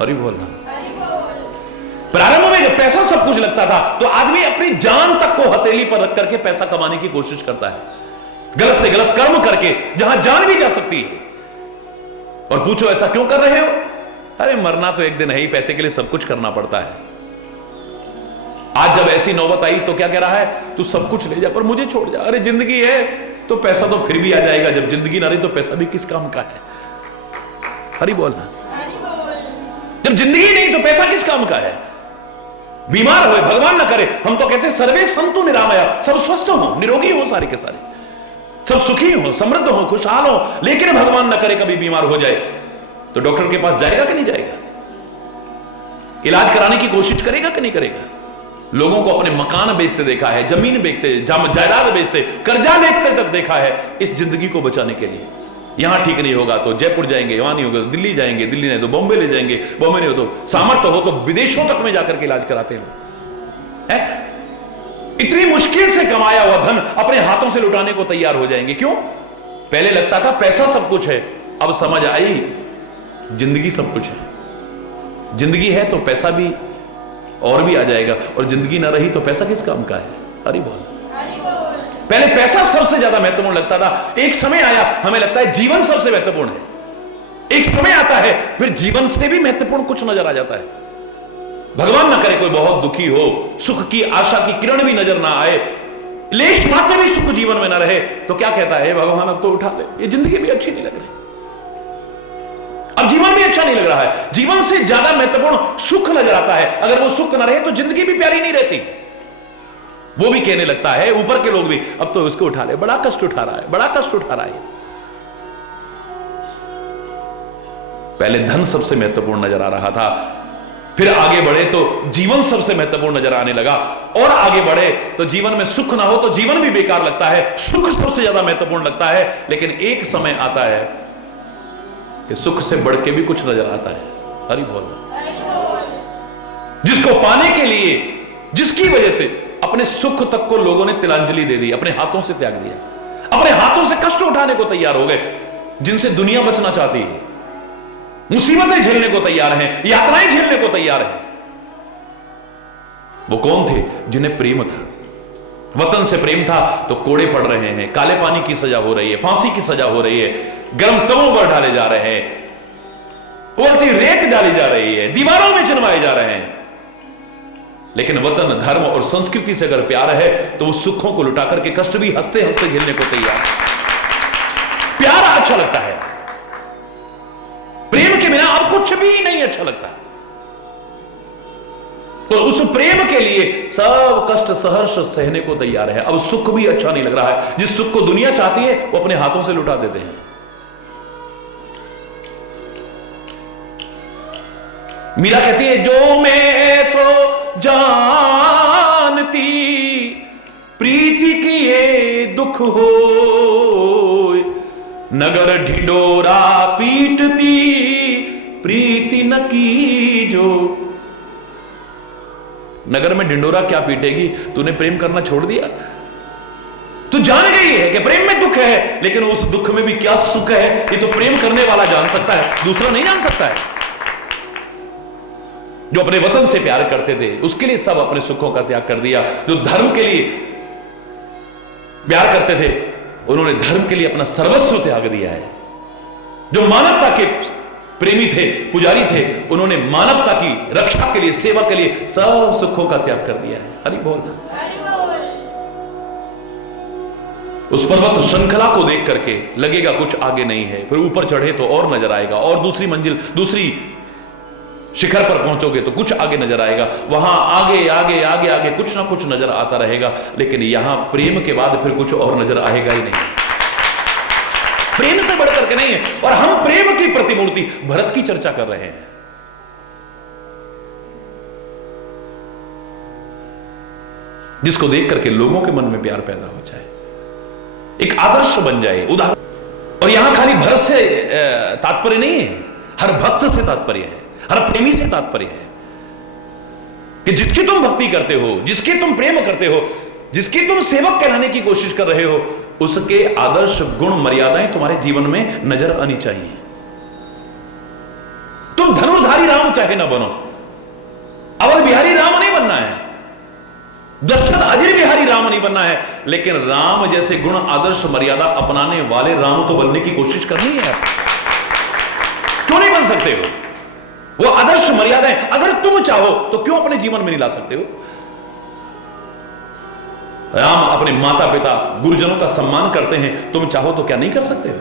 हरि बोलना। प्रारंभ में जब पैसा सब कुछ लगता था तो आदमी अपनी जान तक को हथेली पर रख करके पैसा कमाने की कोशिश करता है, गलत से गलत कर्म करके, जहां जान भी जा सकती है। और पूछो ऐसा क्यों कर रहे हो? अरे मरना तो एक दिन है ही, पैसे के लिए सब कुछ करना पड़ता है। आज जब ऐसी नौबत आई तो क्या कह रहा है? तू सब कुछ ले जा पर मुझे छोड़ जा। अरे जिंदगी है तो पैसा तो फिर भी आ जाएगा, जब जिंदगी ना रही तो पैसा भी किस काम का है? हरि बोलना। जब जिंदगी नहीं तो पैसा किस काम का है? बीमार हो, भगवान ना करे, हम तो कहते हैं सर्वे संतु निरामया, सब स्वस्थ हो, निरोगी हो, सारे के सारे सब सुखी हो, समृद्ध हो, खुशहाल हो। लेकिन भगवान ना करे कभी बीमार हो जाए तो डॉक्टर के पास जाएगा कि नहीं जाएगा? इलाज कराने की कोशिश करेगा कि नहीं करेगा? लोगों को अपने मकान बेचते देखा है, जमीन बेचते, जायदाद बेचते, कर्जा लेते तक देखा है इस जिंदगी को बचाने के लिए। यहां ठीक नहीं होगा तो जयपुर जाएंगे, वहां नहीं होगा तो दिल्ली जाएंगे, दिल्ली नहीं तो बॉम्बे ले जाएंगे, बॉम्बे नहीं हो तो सामर्थ्य हो तो विदेशों तक में जाकर के इलाज कराते हैं। इतनी मुश्किल से कमाया हुआ धन अपने हाथों से लुटाने को तैयार हो जाएंगे। क्यों? पहले लगता था पैसा सब कुछ है, अब समझ आई जिंदगी सब कुछ है। जिंदगी है तो पैसा भी और भी आ जाएगा, और जिंदगी ना रही तो पैसा किस काम का है? हरि बोल। पहले पैसा सबसे ज्यादा महत्वपूर्ण लगता था, एक समय आया हमें लगता है जीवन सबसे महत्वपूर्ण है। एक समय आता है फिर जीवन से भी महत्वपूर्ण कुछ नजर आ जाता है। भगवान ना करे कोई बहुत दुखी हो, सुख की आशा की किरण भी नजर ना आए, लेश मात्र भी सुख जीवन में ना रहे, तो क्या कहता है? भगवान अब तो उठा ले, ये जिंदगी भी अच्छी नहीं लग रही, अब जीवन भी अच्छा नहीं लग रहा है। जीवन से ज्यादा महत्वपूर्ण सुख नजर आता है। अगर वो सुख ना रहे तो जिंदगी भी प्यारी नहीं रहती। वो भी कहने लगता है, ऊपर के लोग भी, अब तो इसको उठा ले, बड़ा कष्ट उठा रहा है, बड़ा कष्ट उठा रहा है। पहले धन सबसे महत्वपूर्ण नजर आ रहा था, फिर आगे बढ़े तो जीवन सबसे महत्वपूर्ण नजर आने लगा, और आगे बढ़े तो जीवन में सुख ना हो तो जीवन भी बेकार लगता है, सुख सबसे ज्यादा महत्वपूर्ण लगता है। लेकिन एक समय आता है कि सुख से बढ़ के भी कुछ नजर आता है। हरि बोल। जिसको पाने के लिए, जिसकी वजह से अपने सुख तक को लोगों ने तिलांजलि दे दी, अपने हाथों से त्याग दिया, अपने हाथों से कष्ट उठाने को तैयार हो गए, जिनसे दुनिया बचना चाहती है, मुसीबतें झेलने को तैयार हैं, यातनाएं झेलने को तैयार हैं। वो कौन थे? जिन्हें प्रेम था, वतन से प्रेम था तो कोड़े पड़ रहे हैं, काले पानी की सजा हो रही है, फांसी की सजा हो रही है, गर्म तवों पर डाले जा रहे हैं, उबलती रेत डाली जा रही है, दीवारों में चिनवाए जा रहे हैं। लेकिन वतन, धर्म और संस्कृति से अगर प्यार है तो वो सुखों को लुटा करके कष्ट भी हंसते हंसते झेलने को तैयार है। प्यार अच्छा लगता है, प्रेम के बिना अब कुछ भी नहीं अच्छा लगता। तो उस प्रेम के लिए सब कष्ट सहर्ष सहने को तैयार है। अब सुख भी अच्छा नहीं लग रहा है, जिस सुख को दुनिया चाहती है वो अपने हाथों से लुटा देते हैं। मीरा कहती है, जो मैं सो जानती प्रीति की ये दुख हो, नगर ढिंडोरा पीटती प्रीति न की जो। नगर में ढिंडोरा क्या पीटेगी, तूने प्रेम करना छोड़ दिया। तू जान गई है कि प्रेम में दुख है, लेकिन उस दुख में भी क्या सुख है ये तो प्रेम करने वाला जान सकता है, दूसरा नहीं जान सकता है। जो अपने वतन से प्यार करते थे उसके लिए सब अपने सुखों का त्याग कर दिया। जो धर्म के लिए प्यार करते थे उन्होंने धर्म के लिए अपना सर्वस्व त्याग दिया है। जो मानवता के प्रेमी थे, पुजारी थे, उन्होंने मानवता की रक्षा के लिए, सेवा के लिए सब सुखों का त्याग कर दिया है। हरि बोल। उस पर्वत श्रृंखला को देख करके लगेगा कुछ आगे नहीं है, फिर ऊपर चढ़े तो और नजर आएगा, और दूसरी मंजिल, दूसरी शिखर पर पहुंचोगे तो कुछ आगे नजर आएगा। वहां आगे आगे आगे आगे कुछ ना कुछ नजर आता रहेगा, लेकिन यहां प्रेम के बाद फिर कुछ और नजर आएगा ही नहीं। प्रेम से बढ़कर के नहीं है। और हम प्रेम की प्रतिमूर्ति भरत की चर्चा कर रहे हैं। जिसको देख करके लोगों के मन में प्यार पैदा हो जाए, एक आदर्श बन जाए, उदाहरण। और यहां खाली भरत से तात्पर्य नहीं है, हर भक्त से तात्पर्य है, हर प्रेमी से तात्पर्य है कि जिसकी तुम भक्ति करते हो, जिसकी तुम प्रेम करते हो, जिसकी तुम सेवक कहलाने की कोशिश कर रहे हो, उसके आदर्श गुण मर्यादाएं तुम्हारे जीवन में नजर आनी चाहिए। तुम धनुर्धारी राम चाहे ना बनो, अवध बिहारी राम नहीं बनना है, दशरथ अजय बिहारी राम नहीं बनना है, लेकिन राम जैसे गुण, आदर्श, मर्यादा अपनाने वाले राम तो बनने की कोशिश करनी है। क्यों नहीं बन सकते हो? वो आदर्श मर्यादाएं अगर तुम चाहो तो क्यों अपने जीवन में नहीं ला सकते हो? राम अपने माता पिता गुरुजनों का सम्मान करते हैं, तुम चाहो तो क्या नहीं कर सकते हो?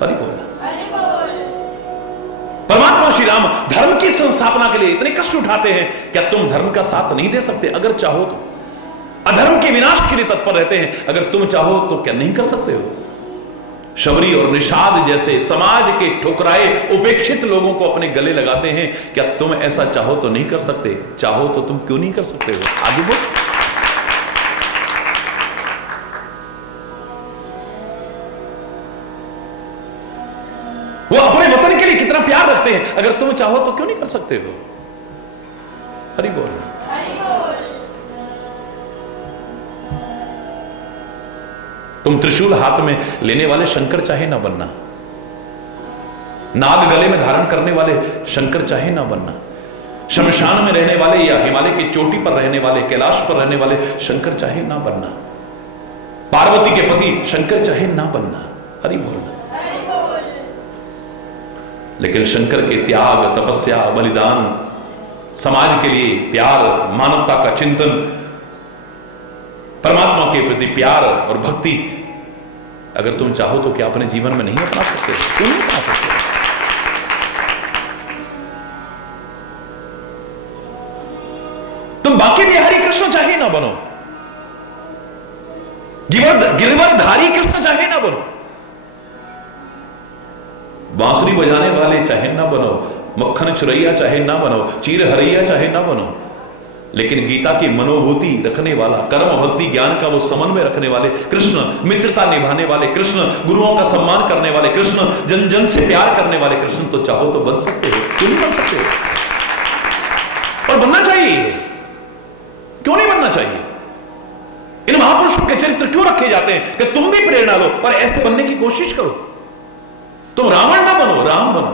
हरि बोल। परमात्मा श्री राम धर्म की संस्थापना के लिए इतने कष्ट उठाते हैं, क्या तुम धर्म का साथ नहीं दे सकते? अगर चाहो तो अधर्म के विनाश के लिए तत्पर रहते हैं, अगर तुम चाहो तो क्या नहीं कर सकते हो? शबरी और निषाद जैसे समाज के ठुकराए उपेक्षित लोगों को अपने गले लगाते हैं, क्या तुम ऐसा चाहो तो नहीं कर सकते? चाहो तो तुम क्यों नहीं कर सकते हो? आगे बोल। वो अपने वतन के लिए कितना प्यार रखते हैं, अगर तुम चाहो तो क्यों नहीं कर सकते हो? हरि बोल। तुम त्रिशूल हाथ में लेने वाले शंकर चाहे ना बनना, नाग गले में धारण करने वाले शंकर चाहे ना बनना, शमशान में रहने वाले या हिमालय की चोटी पर रहने वाले, कैलाश पर रहने वाले शंकर चाहे ना बनना, पार्वती के पति शंकर चाहे ना बनना। हरि बोलना। लेकिन शंकर के त्याग, तपस्या, बलिदान, समाज के लिए प्यार, मानवता का चिंतन, परमात्मा के प्रति प्यार और भक्ति, अगर तुम चाहो तो क्या अपने जीवन में नहीं अपना सकते? क्यों नहीं अपना सकते? तुम बाकी बिहारी कृष्ण चाहे ना बनो, गिरवरधारी कृष्ण चाहे ना बनो, बांसुरी बजाने वाले चाहे ना बनो, मक्खन चुरैया चाहे ना बनो, चीर हरैया चाहे ना बनो, लेकिन गीता की मनोभूति रखने वाला, कर्म भक्ति ज्ञान का वो समन्वय रखने वाले कृष्ण, मित्रता निभाने वाले कृष्ण, गुरुओं का सम्मान करने वाले कृष्ण, जन जन से प्यार करने वाले कृष्ण, तो चाहो तो बन सकते हो। क्यों नहीं बन सकते हो? और बनना चाहिए। क्यों नहीं बनना चाहिए? इन महापुरुषों के चरित्र क्यों रखे जाते हैं कि तुम भी प्रेरणा लो और ऐसे बनने की कोशिश करो। तुम रावण ना बनो, राम बनो,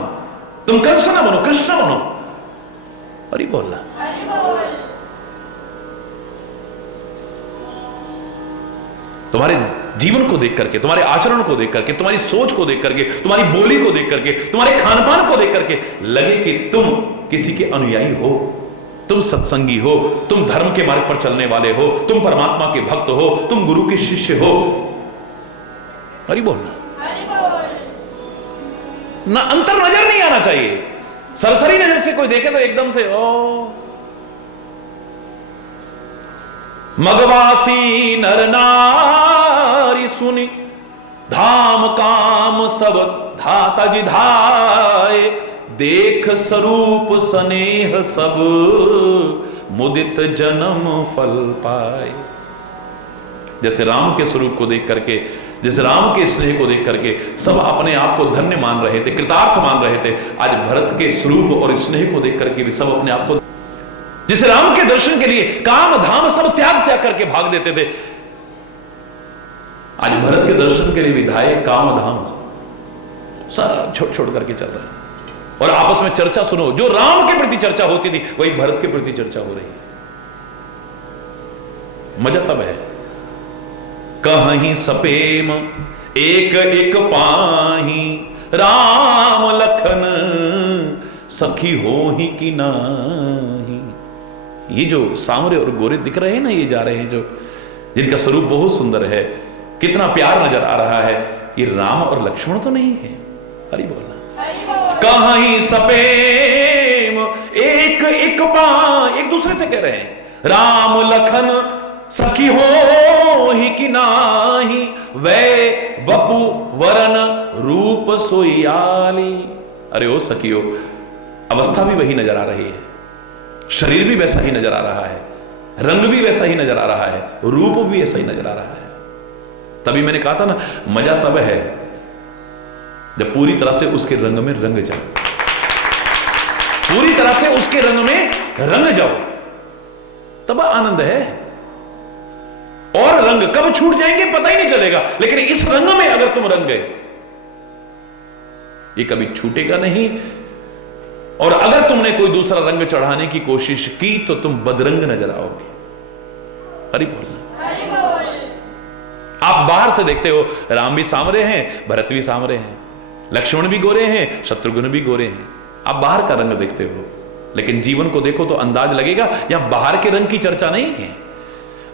तुम कंस ना बनो, कृष्ण बनो। हरि बोलना। तुम्हारे जीवन को देख करके, तुम्हारे आचरण को देख करके, तुम्हारी सोच को देख करके, तुम्हारी बोली को देख करके, तुम्हारे खानपान को देख करके लगे कि तुम किसी के अनुयायी हो, तुम सत्संगी हो, तुम धर्म के मार्ग पर चलने वाले हो, तुम परमात्मा के भक्त हो, तुम गुरु के शिष्य हो। हरि बोलना। ना अंतर नजर नहीं आना चाहिए। सरसरी नजर से कोई देखे तो एकदम से ओ मगवासी नर नारी सुनी, धाम काम सब धाता जी धाए, देख स्वरूप स्नेह सब मुदित जन्म फल पाए। जैसे राम के स्वरूप को देख करके जिस राम के स्नेह को देख करके सब अपने आप को धन्य मान रहे थे, कृतार्थ मान रहे थे, आज भरत के स्वरूप और स्नेह को देख करके भी सब अपने आप को, जिस राम के दर्शन के लिए काम धाम सब त्याग करके भाग देते थे, आज भरत के दर्शन के लिए विधायक काम धाम सब छोड़ करके चल रहे हैं। और आपस में चर्चा सुनो, जो राम के प्रति चर्चा होती थी वही भरत के प्रति चर्चा हो रही है। मजा तब है, कहीं सपेम एक एक पाही, राम लखन सखी हो ही कि नाही। ये जो सांवरे और गोरे दिख रहे हैं ना, ये जा रहे हैं जो, जिनका स्वरूप बहुत सुंदर है, कितना प्यार नजर आ रहा है, ये राम और लक्ष्मण तो नहीं है। हरि बोलना। कहीं सपेम एक एक पाही, एक दूसरे से कह रहे हैं, राम लखन सखी हो ही कि नाही, वे बपु वरन रूप सोयाली। अरे ओ सखियो, अवस्था भी वही नजर आ रही है, शरीर भी वैसा ही नजर आ रहा है, रंग भी वैसा ही नजर आ रहा है, रूप भी ऐसा ही नजर आ रहा है। तभी मैंने कहा था ना, मजा तब है जब पूरी तरह से उसके रंग में रंग जाओ, पूरी तरह से उसके रंग में रंग जाओ, तब आनंद है। और रंग कब छूट जाएंगे पता ही नहीं चलेगा, लेकिन इस रंग में अगर तुम रंग गए, ये कभी छूटेगा नहीं। और अगर तुमने कोई दूसरा रंग चढ़ाने की कोशिश की तो तुम बदरंग नजर आओगे। हरि बोल। आप बाहर से देखते हो, राम भी सांवरे हैं, भरत भी सांवरे हैं, लक्ष्मण भी गोरे हैं, शत्रुघ्न भी गोरे हैं। आप बाहर का रंग देखते हो, लेकिन जीवन को देखो तो अंदाज लगेगा यहां बाहर के रंग की चर्चा नहीं है।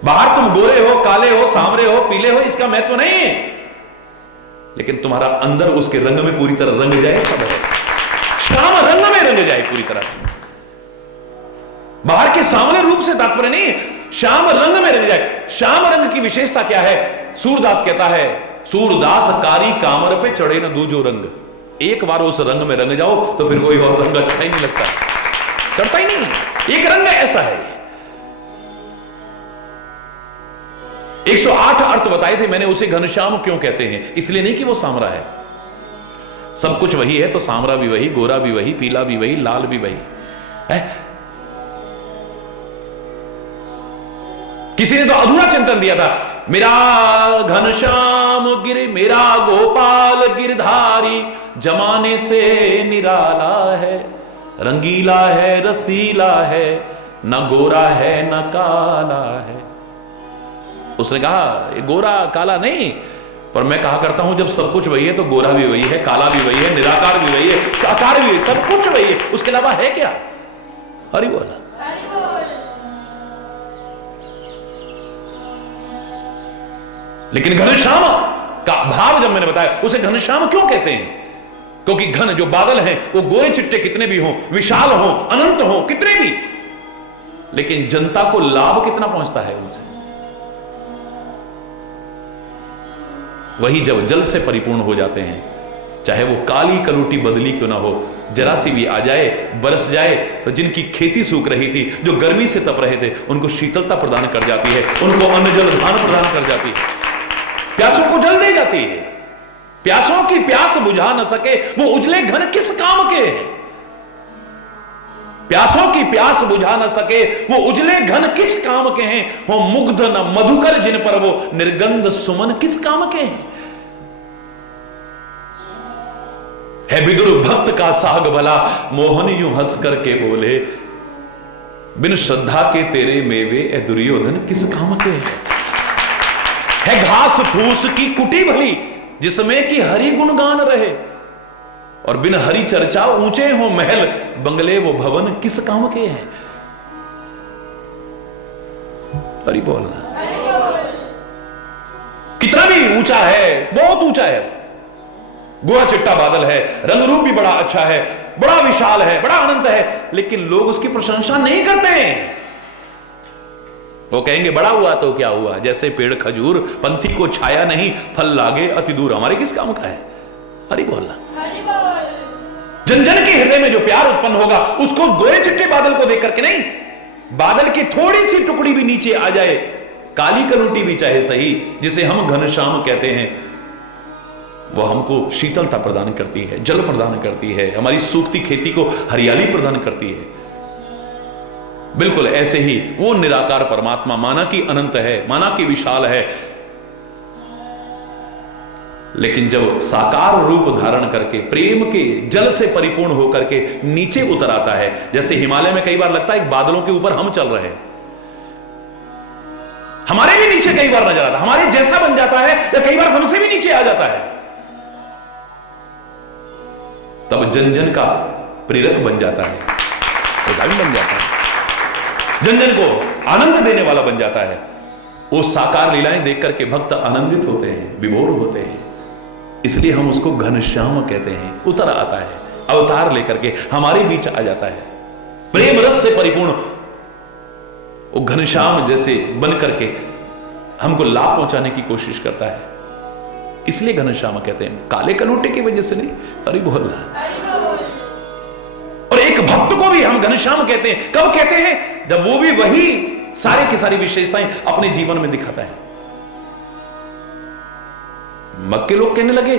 बाहर तुम गोरे हो, काले हो, सांवरे हो, पीले हो, इसका महत्व नहीं है, लेकिन तुम्हारा अंदर उसके रंग में पूरी तरह रंग जाए तब है। श्याम रंग में रंग जाए पूरी तरह से। बाहर के सांवरे रूप से तात्पर्य नहीं है, श्याम रंग में रंग जाए। श्याम रंग की विशेषता क्या है? सूरदास कहता है, सूरदास कारी कामर पे चढ़े न दूजो रंग। एक बार उस रंग में रंग जाओ तो फिर कोई और रंग अच्छा ही नहीं लगता, चढ़ता ही नहीं। एक रंग ऐसा है। 108 अर्थ बताए थे मैंने, उसे घनश्याम क्यों कहते हैं? इसलिए नहीं कि वो सांवरा है, सब कुछ वही है, तो सांवरा भी वही, गोरा भी वही, पीला भी वही, लाल भी वही है। किसी ने तो अधूरा चिंतन दिया था, मेरा घनश्याम गिर, मेरा गोपाल गिरधारी, जमाने से निराला है, रंगीला है, रसीला है, न गोरा है न काला है। उसने कहा ये गोरा काला नहीं, पर मैं कहा करता हूं जब सब कुछ वही है तो गोरा भी वही है, काला भी वही है, निराकार भी वही है, साकार भी वही है, सब कुछ वही है, उसके अलावा है क्या? हरि बोल। लेकिन घनश्याम का भाव जब मैंने बताया, उसे घनश्याम क्यों कहते हैं? क्योंकि घन जो बादल हैं वो गोरे चिट्टे कितने भी हों, विशाल हों, अनंत हों, कितने भी, लेकिन जनता को लाभ कितना पहुंचता है उनसे? वही जब जल से परिपूर्ण हो जाते हैं, चाहे वो काली कलूटी बदली क्यों ना हो, जरा सी भी आ जाए, बरस जाए, तो जिनकी खेती सूख रही थी, जो गर्मी से तप रहे थे, उनको शीतलता प्रदान कर जाती है, उनको अन्न जल धान प्रदान कर जाती है, प्यासों को जल दे जाती है। प्यासों की प्यास बुझा न सके वो उजले घन किस काम के? प्यासों की प्यास बुझा न सके वो उजले घन किस काम के हैं? हो मुग्ध न मधुकर जिन पर वो निर्गंध सुमन किस काम के हैं? है विदुर भक्त का साग भला, मोहन यूं हंस करके बोले, बिन श्रद्धा के तेरे मेवे ए दुर्योधन किस काम के हैं? है घास फूस की कुटी भली, जिसमें कि हरि गुणगान रहे, और बिन हरि चर्चा ऊंचे हो महल, बंगले वो भवन किस काम के हैं? हरि बोलना। कितना भी ऊंचा है, बहुत ऊंचा है, गोरा चिट्टा बादल है, रंग रूप भी बड़ा अच्छा है, बड़ा विशाल है, बड़ा अनंत है, लेकिन लोग उसकी प्रशंसा नहीं करते हैं। वो कहेंगे बड़ा हुआ तो क्या हुआ, जैसे पेड़ खजूर, पंथी को छाया नहीं, फल लागे अति दूर, हमारे किस काम का है? हरि बोलना। जन जन के हृदय में जो प्यार उत्पन्न होगा, उसको गोरे चिट्टे बादल को देख करके नहीं, बादल की थोड़ी सी टुकड़ी भी नीचे आ जाए, काली कलूटी भी चाहे सही, जिसे हम घनश्याम कहते हैं, वो हमको शीतलता प्रदान करती है, जल प्रदान करती है, हमारी सूखती खेती को हरियाली प्रदान करती है। बिल्कुल ऐसे ही वो निराकार परमात्मा माना कि अनंत है, माना कि विशाल है, लेकिन जब साकार रूप धारण करके प्रेम के जल से परिपूर्ण होकर के नीचे उतर आता है, जैसे हिमालय में कई बार लगता है बादलों के ऊपर हम चल रहे हैं, हमारे भी नीचे कई बार नजर आता है, हमारे जैसा बन जाता है या कई बार हमसे भी नीचे आ जाता है, तब जन जन का प्रेरक बन जाता है, बन जाता है, जन जन को आनंद देने वाला बन जाता है। वो साकार लीलाएं देख करके भक्त आनंदित होते हैं, विभोर होते हैं, इसलिए हम उसको घनश्याम कहते हैं। उतर आता है, अवतार लेकर के हमारे बीच आ जाता है, प्रेम रस से परिपूर्ण वो घनश्याम जैसे बन करके हमको लाभ पहुंचाने की कोशिश करता है, इसलिए घनश्याम कहते हैं, काले कलूटे की वजह से नहीं। अरे बोलना। और एक भक्त को भी हम घनश्याम कहते हैं, कब कहते हैं? जब वो भी वही सारे की सारी विशेषताएं अपने जीवन में दिखाता है। मक्के लोग कहने लगे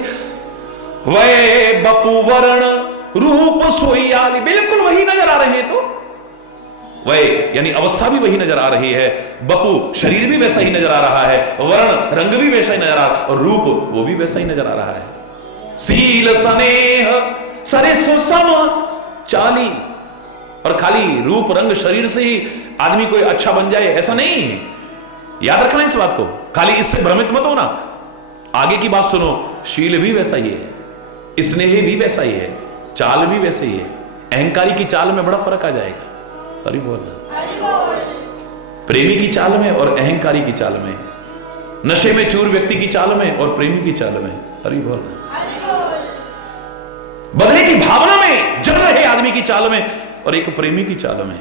वे बपू वर्ण रूप सोयाली, बिल्कुल वही नजर आ रहे हैं, तो वह यानी अवस्था भी वही नजर आ रही है, बपू शरीर भी वैसा ही नजर आ रहा है, वर्ण रंग भी वैसा ही नजर आ रहा है, और रूप वो भी वैसा ही नजर आ रहा है। सील स्नेह सरे सुसम चाली, और खाली रूप रंग शरीर से ही आदमी कोई अच्छा बन जाए ऐसा नहीं है, याद रखना इस बात को, खाली इससे भ्रमित मत होना। आगे की बात सुनो, शील भी वैसा ही है, स्नेह भी वैसा ही है, चाल भी वैसे ही है, अहंकारी की चाल में बड़ा फर्क आ जाएगा। अरे बोल, प्रेमी की चाल में और अहंकारी की चाल में, नशे में चूर व्यक्ति की चाल में और प्रेमी की चाल में, अरे बोल, बदले की भावना में जल रहे आदमी की चाल में और एक प्रेमी की चाल में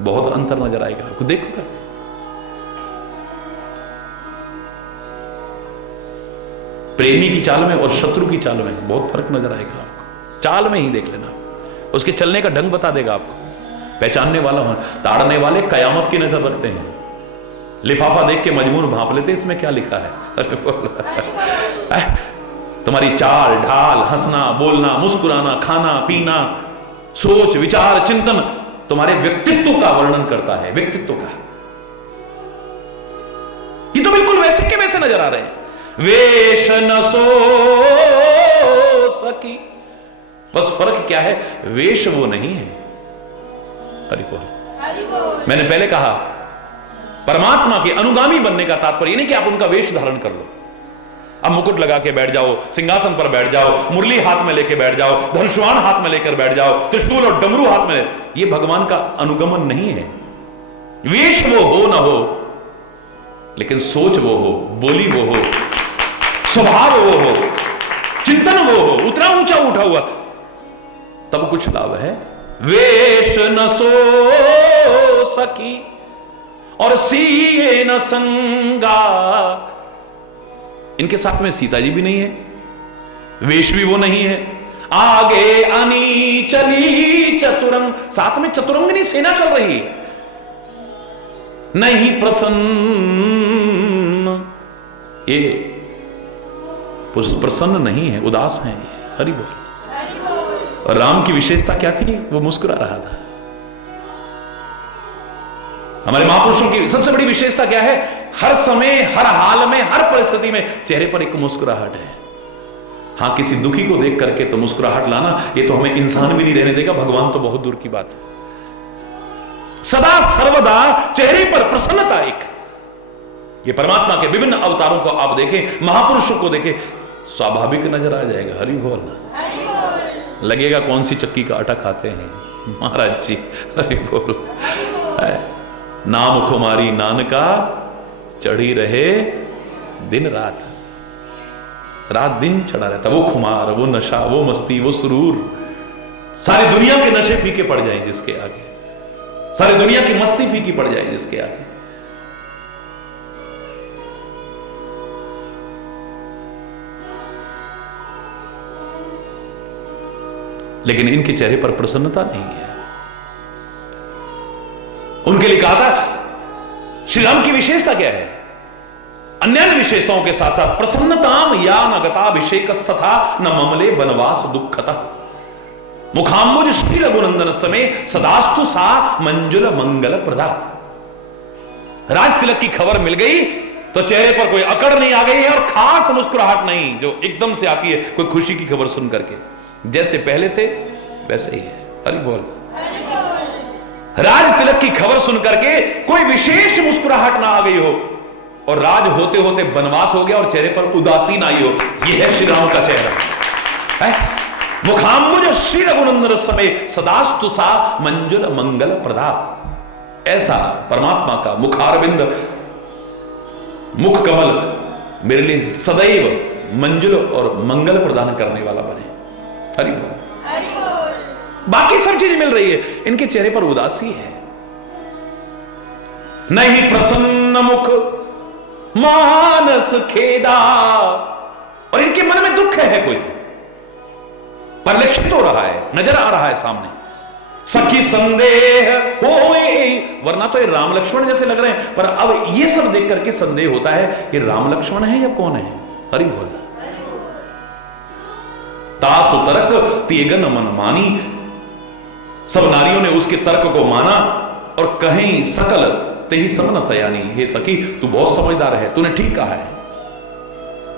बहुत अंतर नजर आएगा आपको। देखो प्रेमी की चाल में और शत्रु की चाल में बहुत फर्क नजर आएगा आपको, चाल में ही देख लेना, उसके चलने का ढंग बता देगा आपको। पहचानने वाला हो, ताड़ने वाले कयामत की नजर रखते हैं, लिफाफा देख के मजबूर भांप लेते इसमें क्या लिखा है। तुम्हारी चाल ढाल, हंसना बोलना, मुस्कुराना, खाना पीना, सोच विचार चिंतन तुम्हारे व्यक्तित्व का वर्णन करता है, व्यक्तित्व का। ये तो बिल्कुल वैसे के वैसे नजर आ रहे हैं। वेश न सो सकी, बस फर्क क्या है, वेश वो नहीं है। हरि बोल। मैंने पहले कहा परमात्मा के अनुगामी बनने का तात्पर्य नहीं कि आप उनका वेश धारण कर लो, अब मुकुट लगा के बैठ जाओ, सिंहासन पर बैठ जाओ, मुरली हाथ में लेके बैठ जाओ, धनुष्वाण हाथ में लेकर बैठ जाओ, त्रिशूल और डमरू हाथ में, ये भगवान का अनुगमन नहीं है। वेश वो हो ना हो, लेकिन सोच वो हो, बोली वो हो, स्वभाव वो हो, चिंतन वो हो, उतना ऊंचा उठा हुआ, तब कुछ लाभ है। वेश न सो सकी और सीए न संगा, इनके साथ में सीता जी भी नहीं है, वेश भी वो नहीं है, आगे अनी चली चतुरंग, साथ में चतुरंगनी सेना चल रही है, नहीं प्रसन्न, ये प्रसन्न नहीं है, उदास है। हरि बोल। और राम की विशेषता क्या थी? वो मुस्कुरा रहा था। हमारे महापुरुषों की सबसे बड़ी विशेषता क्या है? हर समय, हर हाल में, हर परिस्थिति में चेहरे पर एक मुस्कुराहट है। हां, किसी दुखी को देख करके तो मुस्कुराहट लाना, ये तो हमें इंसान भी नहीं रहने देगा, भगवान तो बहुत दूर की बात है। सदा सर्वदा चेहरे पर प्रसन्नता एक, ये परमात्मा के विभिन्न अवतारों को आप देखें, महापुरुषों को देखें, स्वाभाविक नजर आ जाएगा। हरि बोल। लगेगा कौन सी चक्की का आटा खाते हैं महाराज जी। हरि बोल। नाम कुमारी नानका चढ़ी रहे दिन रात, रात दिन चढ़ा रहता, वो खुमार, वो नशा, वो मस्ती, वो सुरूर, सारी दुनिया के नशे फीके पड़ जाएं जिसके आगे, सारी दुनिया की मस्ती फीकी पड़ जाए जिसके आगे। लेकिन इनके चेहरे पर प्रसन्नता नहीं है। उनके लिए कहा था, श्री राम की विशेषता क्या है? अन्य अन्य विशेषताओं के साथ साथ प्रसन्नताम या न गताभिषेकस्तथा न ममले वनवास दुखतः मुखाम्बुज श्री रघुनंदन समय सदास्तु सा मंजुल मंगल प्रदा। राज तिलक की खबर मिल गई तो चेहरे पर कोई अकड़ नहीं आ गई है और खास मुस्कुराहट नहीं जो एकदम से आती है कोई खुशी की खबर सुन करके। जैसे पहले थे वैसे ही है। हरि बोल। राज तिलक की खबर सुन करके कोई विशेष मुस्कुराहट ना आ गई हो और राज होते होते वनवास हो गया और चेहरे पर उदासीन आई हो। यह है श्री राम का चेहरा है। मुखाम्बुज श्री रघुनंदन समय सदास्तु सा मंजुल मंगल प्रदाप। ऐसा परमात्मा का मुखारविंद मुख कमल मेरे लिए सदैव मंजुल और मंगल प्रदान करने वाला बने। हरि बोल। बाकी सब चीजें मिल रही है, इनके चेहरे पर उदासी है। नहीं प्रसन्न मुख मानस खेदा, और इनके मन में दुख है कोई परिलक्षित हो रहा है, नजर आ रहा है सामने। सखी संदेह होए, वरना तो ये राम लक्ष्मण जैसे लग रहे हैं, पर अब ये सब देख करके संदेह होता है ये राम लक्ष्मण है या कौन है। हरि बोल। तासु तर्क तियगन मन मानी, सब नारियों ने उसके तर्क को माना और कहीं सकल तेही समन सयानी। हे सखी तू बहुत समझदार है, तूने ठीक कहा है,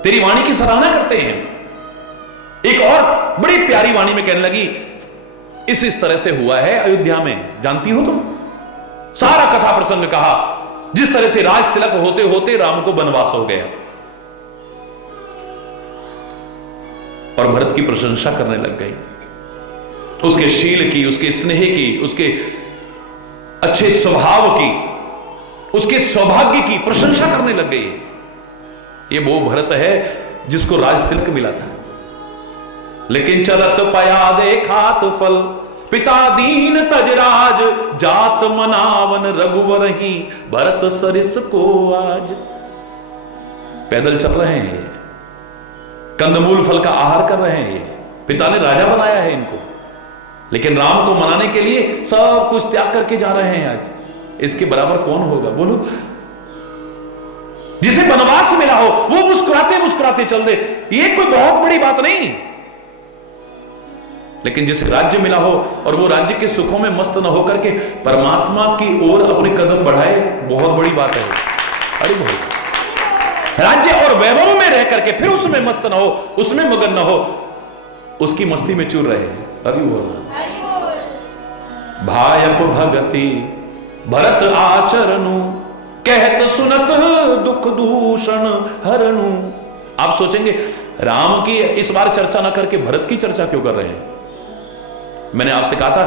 तेरी वाणी की सराहना करते हैं। एक और बड़ी प्यारी वाणी में कहने लगी इस तरह से हुआ है अयोध्या में, जानती हो तुम। सारा कथा प्रसंग कहा जिस तरह से राज तिलक होते होते राम को वनवास हो गया और भरत की प्रशंसा करने लग गई, उसके शील की, उसके स्नेह की, उसके अच्छे स्वभाव की, उसके सौभाग्य की प्रशंसा करने लग गई। ये वो भरत है जिसको राज तिलक मिला था। लेकिन चलत पया देखात फल, पिता दीन तजराज, जात मनावन रघुवर ही, भरत सरिस को आज। पैदल चल रहे हैं ये, कंदमूल फल का आहार कर रहे हैं ये, पिता ने राजा बनाया है इनको, लेकिन राम को मनाने के लिए सब कुछ त्याग करके जा रहे हैं आज। इसके बराबर कौन होगा बोलो। जिसे वनवास मिला हो वो मुस्कुराते मुस्कुराते चल दे, ये कोई बहुत बड़ी बात नहीं। लेकिन जिसे राज्य मिला हो और वो राज्य के सुखों में मस्त न होकर के परमात्मा की ओर अपने कदम बढ़ाए, बहुत बड़ी बात है। अरे बोल। राज्य और वैभव में रह करके फिर उसमें मस्त न हो, उसमें मगन न हो, उसकी मस्ती में चूर रहे। अरे बोल। भायप भगति भरत आचरणु, कहत सुनत दुख दूषण हरणु। आप सोचेंगे राम की इस बार चर्चा ना करके भरत की चर्चा क्यों कर रहे हैं। मैंने आपसे कहा था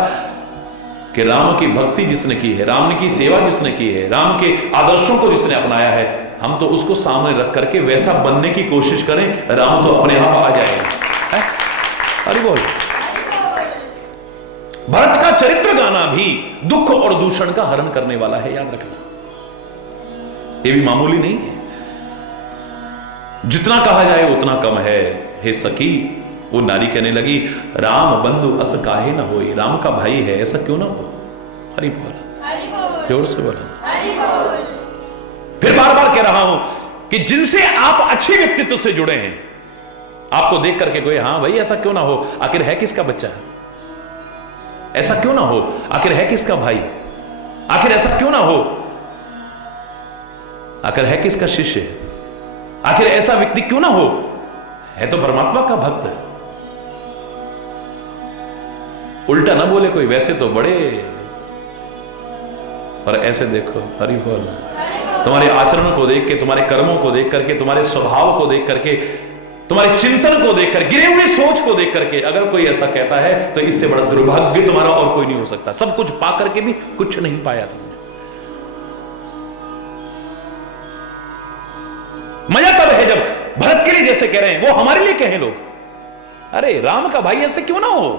कि राम की भक्ति जिसने की है, राम की सेवा जिसने की है, राम के आदर्शों को जिसने अपनाया है, हम तो उसको सामने रख करके वैसा बनने की कोशिश करें, राम तो अपने आप आ जाएगा। अरे बोल। भरत का चरित्र गाना भी दुख और दूषण का हरण करने वाला है, याद रखना। ये भी मामूली नहीं है। जितना कहा जाए उतना कम है। हे सखी, वो नारी कहने लगी राम बंधु अस काहे ना होई, राम का भाई है ऐसा क्यों ना हो। हरि बोल। जोर से बोला। फिर बार बार कह रहा हूं कि जिनसे आप अच्छे व्यक्तित्व से जुड़े हैं, आपको देख करके कोई हाँ भाई ऐसा क्यों ना हो, आखिर है किसका बच्चा, ऐसा क्यों ना हो, आखिर है किसका भाई, आखिर ऐसा क्यों ना हो, आखिर है किसका शिष्य, आखिर ऐसा व्यक्ति क्यों ना हो, है तो परमात्मा का भक्त। उल्टा ना बोले कोई, वैसे तो बड़े, और ऐसे देखो। हरि बोल। तुम्हारे आचरण को देख के, तुम्हारे कर्मों को देख करके, तुम्हारे स्वभाव को देख करके, तुम्हारे चिंतन को देख कर, गिरे हुए सोच को देख करके अगर कोई ऐसा कहता है तो इससे बड़ा दुर्भाग्य तुम्हारा और कोई नहीं हो सकता। सब कुछ पा करके भी कुछ नहीं पाया तुमने। मजा तब है जब भरत के लिए जैसे कह रहे हैं वो हमारे लिए कहें लोग, अरे राम का भाई ऐसे क्यों ना हो,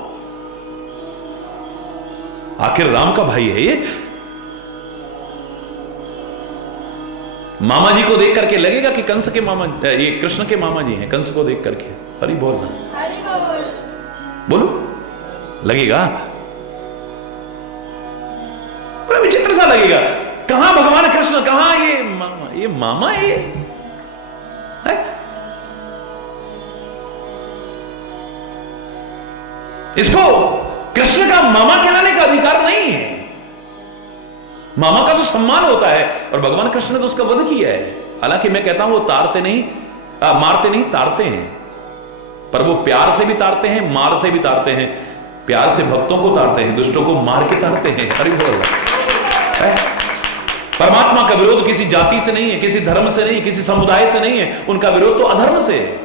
आखिर राम का भाई है ये। मामा जी को देख करके लगेगा कि कंस के मामा, ये कृष्ण के मामा जी हैं, कंस को देख करके। हरि बोलना, बोलो, लगेगा बड़ा विचित्र सा लगेगा। कहां भगवान कृष्ण, कहां ये मामा, ये मामा है है? इसको कृष्ण का मामा कहलाने का अधिकार नहीं है। मामा का तो सम्मान होता है, और भगवान कृष्ण ने तो उसका वध किया है। हालांकि मैं कहता हूं वो तारते नहीं, मारते नहीं, तारते हैं। पर वो प्यार से भी तारते हैं, मार से भी तारते हैं। प्यार से भक्तों को तारते हैं, दुष्टों को मार के तारते हैं। हरि बोल। परमात्मा का विरोध किसी जाति से नहीं है, किसी धर्म से नहीं, किसी समुदाय से नहीं है। उनका विरोध तो अधर्म से है।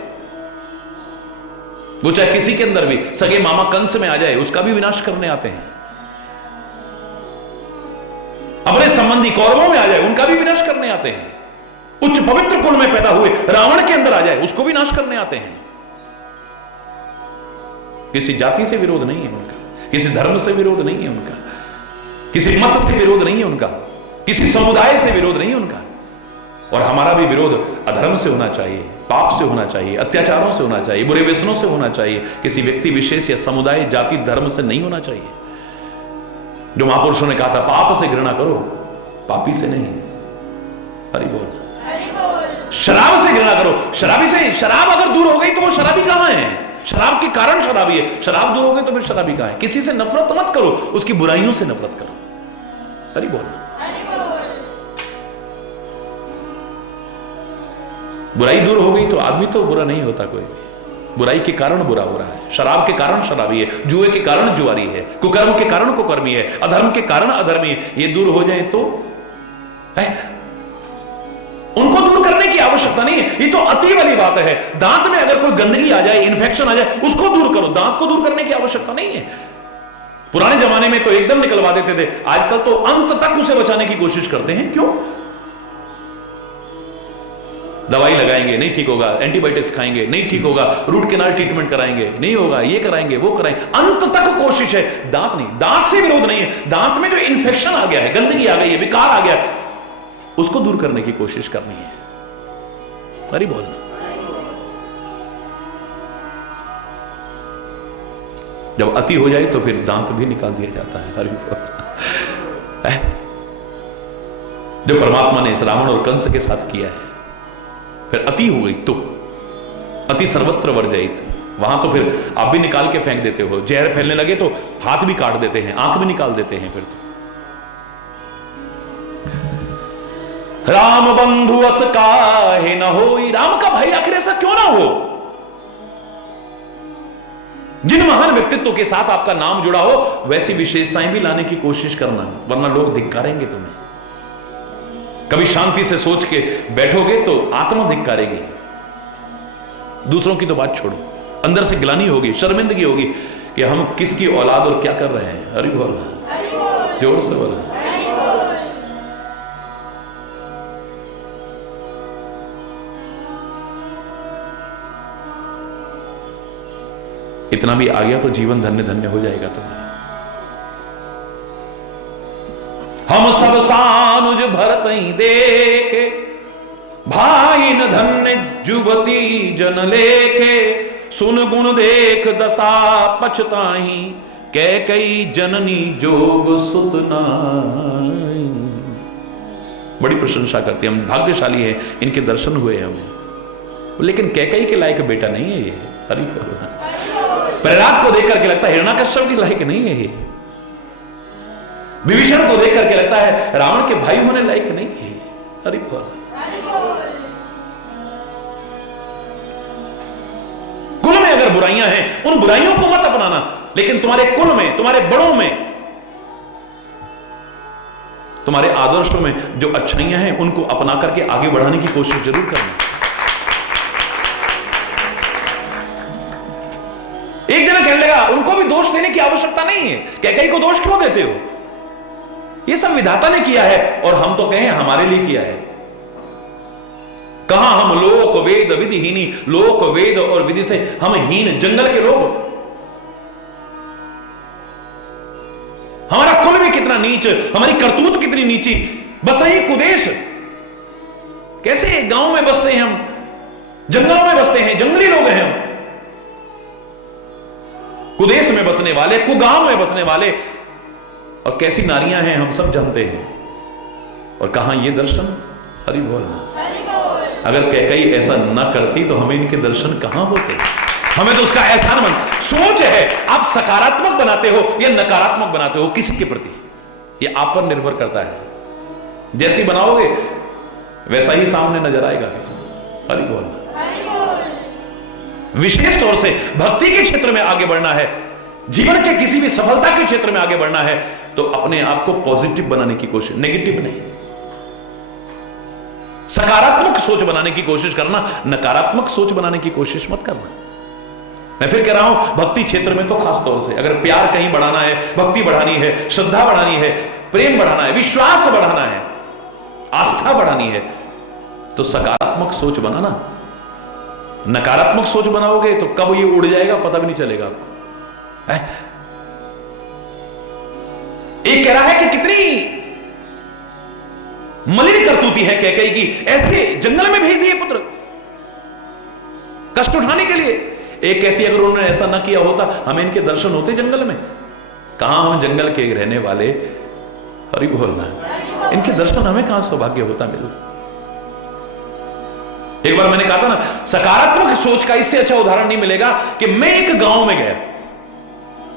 वो चाहे किसी के अंदर भी सगे मामा कंस में आ जाए, उसका भी विनाश करने आते हैं। अपने संबंधी कौरवों में आ जाए, उनका भी विनाश करने आते हैं। उच्च पवित्र कुल में पैदा हुए रावण के अंदर आ जाए, उसको भी नाश करने आते हैं। किसी जाति से विरोध नहीं है उनका, किसी धर्म से विरोध नहीं है उनका, किसी मत से विरोध नहीं है उनका, किसी समुदाय से विरोध नहीं है उनका। और हमारा भी विरोध अधर्म से होना चाहिए, पाप से होना चाहिए, अत्याचारों से होना चाहिए, बुरे व्यसनों से होना चाहिए। किसी व्यक्ति विशेष या समुदाय, जाति, धर्म से नहीं होना चाहिए। जो महापुरुषों ने कहा था, पाप से घृणा करो, पापी से नहीं। हरि बोल। शराब से घृणा करो, शराबी से। शराब अगर दूर हो गई तो वो शराबी कहां है? शराब के कारण शराबी है, शराब दूर हो गई तो फिर शराबी कहां है? किसी से नफरत मत करो, उसकी बुराइयों से नफरत करो। हरि बोल। बुराई दूर हो गई तो आदमी तो बुरा नहीं होता कोई भी। बुराई के कारण बुरा हो रहा है, शराब के कारण शराबी है, जुए के कारण जुआरी है, कुकर्म के कारण कुकर्मी है, अधर्म के कारण अधर्मी है। ये दूर हो जाए तो है? उनको दूर करने की आवश्यकता नहीं है। ये तो अति वाली बात है। दांत में अगर कोई गंदगी आ जाए, इन्फेक्शन आ जाए, उसको दूर करो, दांत को दूर करने की आवश्यकता नहीं है। पुराने जमाने में तो एकदम निकलवा देते थे, आजकल तो अंत तक उसे बचाने की कोशिश करते हैं। क्यों? दवाई लगाएंगे, नहीं ठीक होगा, एंटीबायोटिक्स खाएंगे, नहीं ठीक होगा, रूट कैनाल ट्रीटमेंट कराएंगे, नहीं होगा, ये कराएंगे, वो कराएंगे, अंत तक कोशिश है। दांत नहीं, दांत से विरोध नहीं है। दांत में जो इन्फेक्शन आ गया है, गंदगी आ गई है, विकार आ गया, उसको दूर करने की कोशिश करनी है। हरि बोल। जब अति हो जाए तो फिर दांत भी निकाल दिया जाता है। हरि बोल। जो परमात्मा ने इस रावण और कंस के साथ किया है, फिर अति हो गई तो अति सर्वत्र वर्जयित। वहां तो फिर आप भी निकाल के फेंक देते हो। जहर फैलने लगे तो हाथ भी काट देते हैं, आंख भी निकाल देते हैं। फिर तो राम बंधु अस काहे न होई। राम का भाई आखिर ऐसा क्यों ना हो? जिन महान व्यक्तित्व के साथ आपका नाम जुड़ा हो, वैसी विशेषताएं भी लाने की कोशिश करना, वरना लोग धिक्कारेंगे तुम्हें। कभी शांति से सोच के बैठोगे तो आत्मा धिक्कारेगी। दूसरों की तो बात छोड़ो, अंदर से ग्लानि होगी, शर्मिंदगी होगी कि हम किसकी औलाद और क्या कर रहे हैं। हरि बोल। जोर से बोलो। इतना भी आ गया तो जीवन धन्य धन्य हो जाएगा तुम्हारा। हम सब सानुज भरत ही देखे, भाई न धन्य जुबती जन लेखे, सुन गुण देख दशा पछताही, कै कई जननी जोग सुत नाई। बड़ी प्रशंसा करती है, हम भाग्यशाली हैं, इनके दर्शन हुए हमें। लेकिन कैकई के लायक बेटा नहीं है ये। हरि बोल। प्रहलाद को देख करके लगता है हिरण्याकश्यप के लायक नहीं है ये। विभीषण को देख करके लगता है रावण के भाई होने लायक नहीं है। हरि बोल। कुल में अगर बुराइयां हैं, उन बुराइयों को मत अपनाना, लेकिन तुम्हारे कुल में, तुम्हारे बड़ों में, तुम्हारे आदर्शों में जो अच्छाइयां हैं, उनको अपना करके आगे बढ़ाने की कोशिश जरूर करना। एक जना कहने लगा, उनको भी दोष देने की आवश्यकता नहीं है, कैकई को दोष क्यों देते हो? ये सब विधाता ने किया है, और हम तो कहें हमारे लिए किया है। कहां हम लोक वेद विधि हीनी, लोक वेद और विधि से हम हीन, जंगल के लोग। हमारा कुल भी कितना नीच, हमारी करतूत कितनी नीची। बसई कुदेश, कैसे गांव में बसते हैं हम, जंगलों में बसते हैं, जंगली लोग हैं हम। कुदेश में बसने वाले, कुगांव में बसने वाले, और कैसी नारियां हैं हम सब जानते हैं। और कहां ये दर्शन। हरि बोल। अगर कैकई ऐसा न करती तो हमें इनके दर्शन कहां होते। हमें तो उसका एहसान मन सोच है। आप सकारात्मक बनाते हो या नकारात्मक बनाते हो किसी के प्रति, यह आप पर निर्भर करता है। जैसी बनाओगे वैसा ही सामने नजर आएगा। फिर हरि बोल। विशेष तौर से भक्ति के क्षेत्र में आगे बढ़ना है, जीवन के किसी भी सफलता के क्षेत्र में आगे बढ़ना है, तो अपने आप को पॉजिटिव बनाने की कोशिश, नेगेटिव नहीं, सकारात्मक सोच बनाने की कोशिश करना, नकारात्मक सोच बनाने की कोशिश मत करना। मैं फिर कह रहा हूं, भक्ति क्षेत्र में तो खास तौर से अगर प्यार कहीं बढ़ाना है, भक्ति बढ़ानी है, श्रद्धा बढ़ानी है, प्रेम बढ़ाना है, विश्वास बढ़ाना है, आस्था बढ़ानी है, तो सकारात्मक सोच बनाना। नकारात्मक सोच बनाओगे तो कब ये उड़ जाएगा पता भी नहीं चलेगा आपको। एक कह रहा है कि कितनी मलिन करतूती है कैकेयी की, ऐसे जंगल में भेज दिए पुत्र कष्ट उठाने के लिए। एक कहती है अगर उन्होंने ऐसा ना किया होता हमें इनके दर्शन होते जंगल में। कहां हम जंगल के रहने वाले, हरि बोलना, इनके दर्शन हमें कहां सौभाग्य होता मिले। एक बार मैंने कहा था ना, सकारात्मक सोच का इससे अच्छा उदाहरण नहीं मिलेगा कि मैं एक गांव में गया।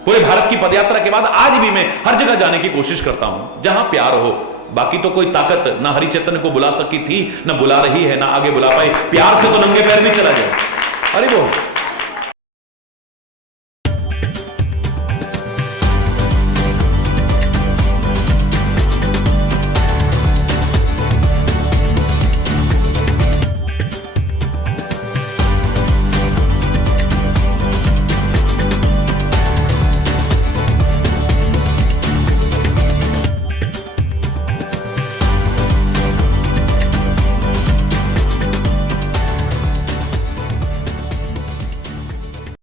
पूरे भारत की पदयात्रा के बाद आज भी मैं हर जगह जाने की कोशिश करता हूं जहां प्यार हो। बाकी तो कोई ताकत ना हरि चैतन्य को बुला सकी थी, ना बुला रही है, ना आगे बुला पाई। प्यार से तो नंगे पैर भी चला जाए। अरे वो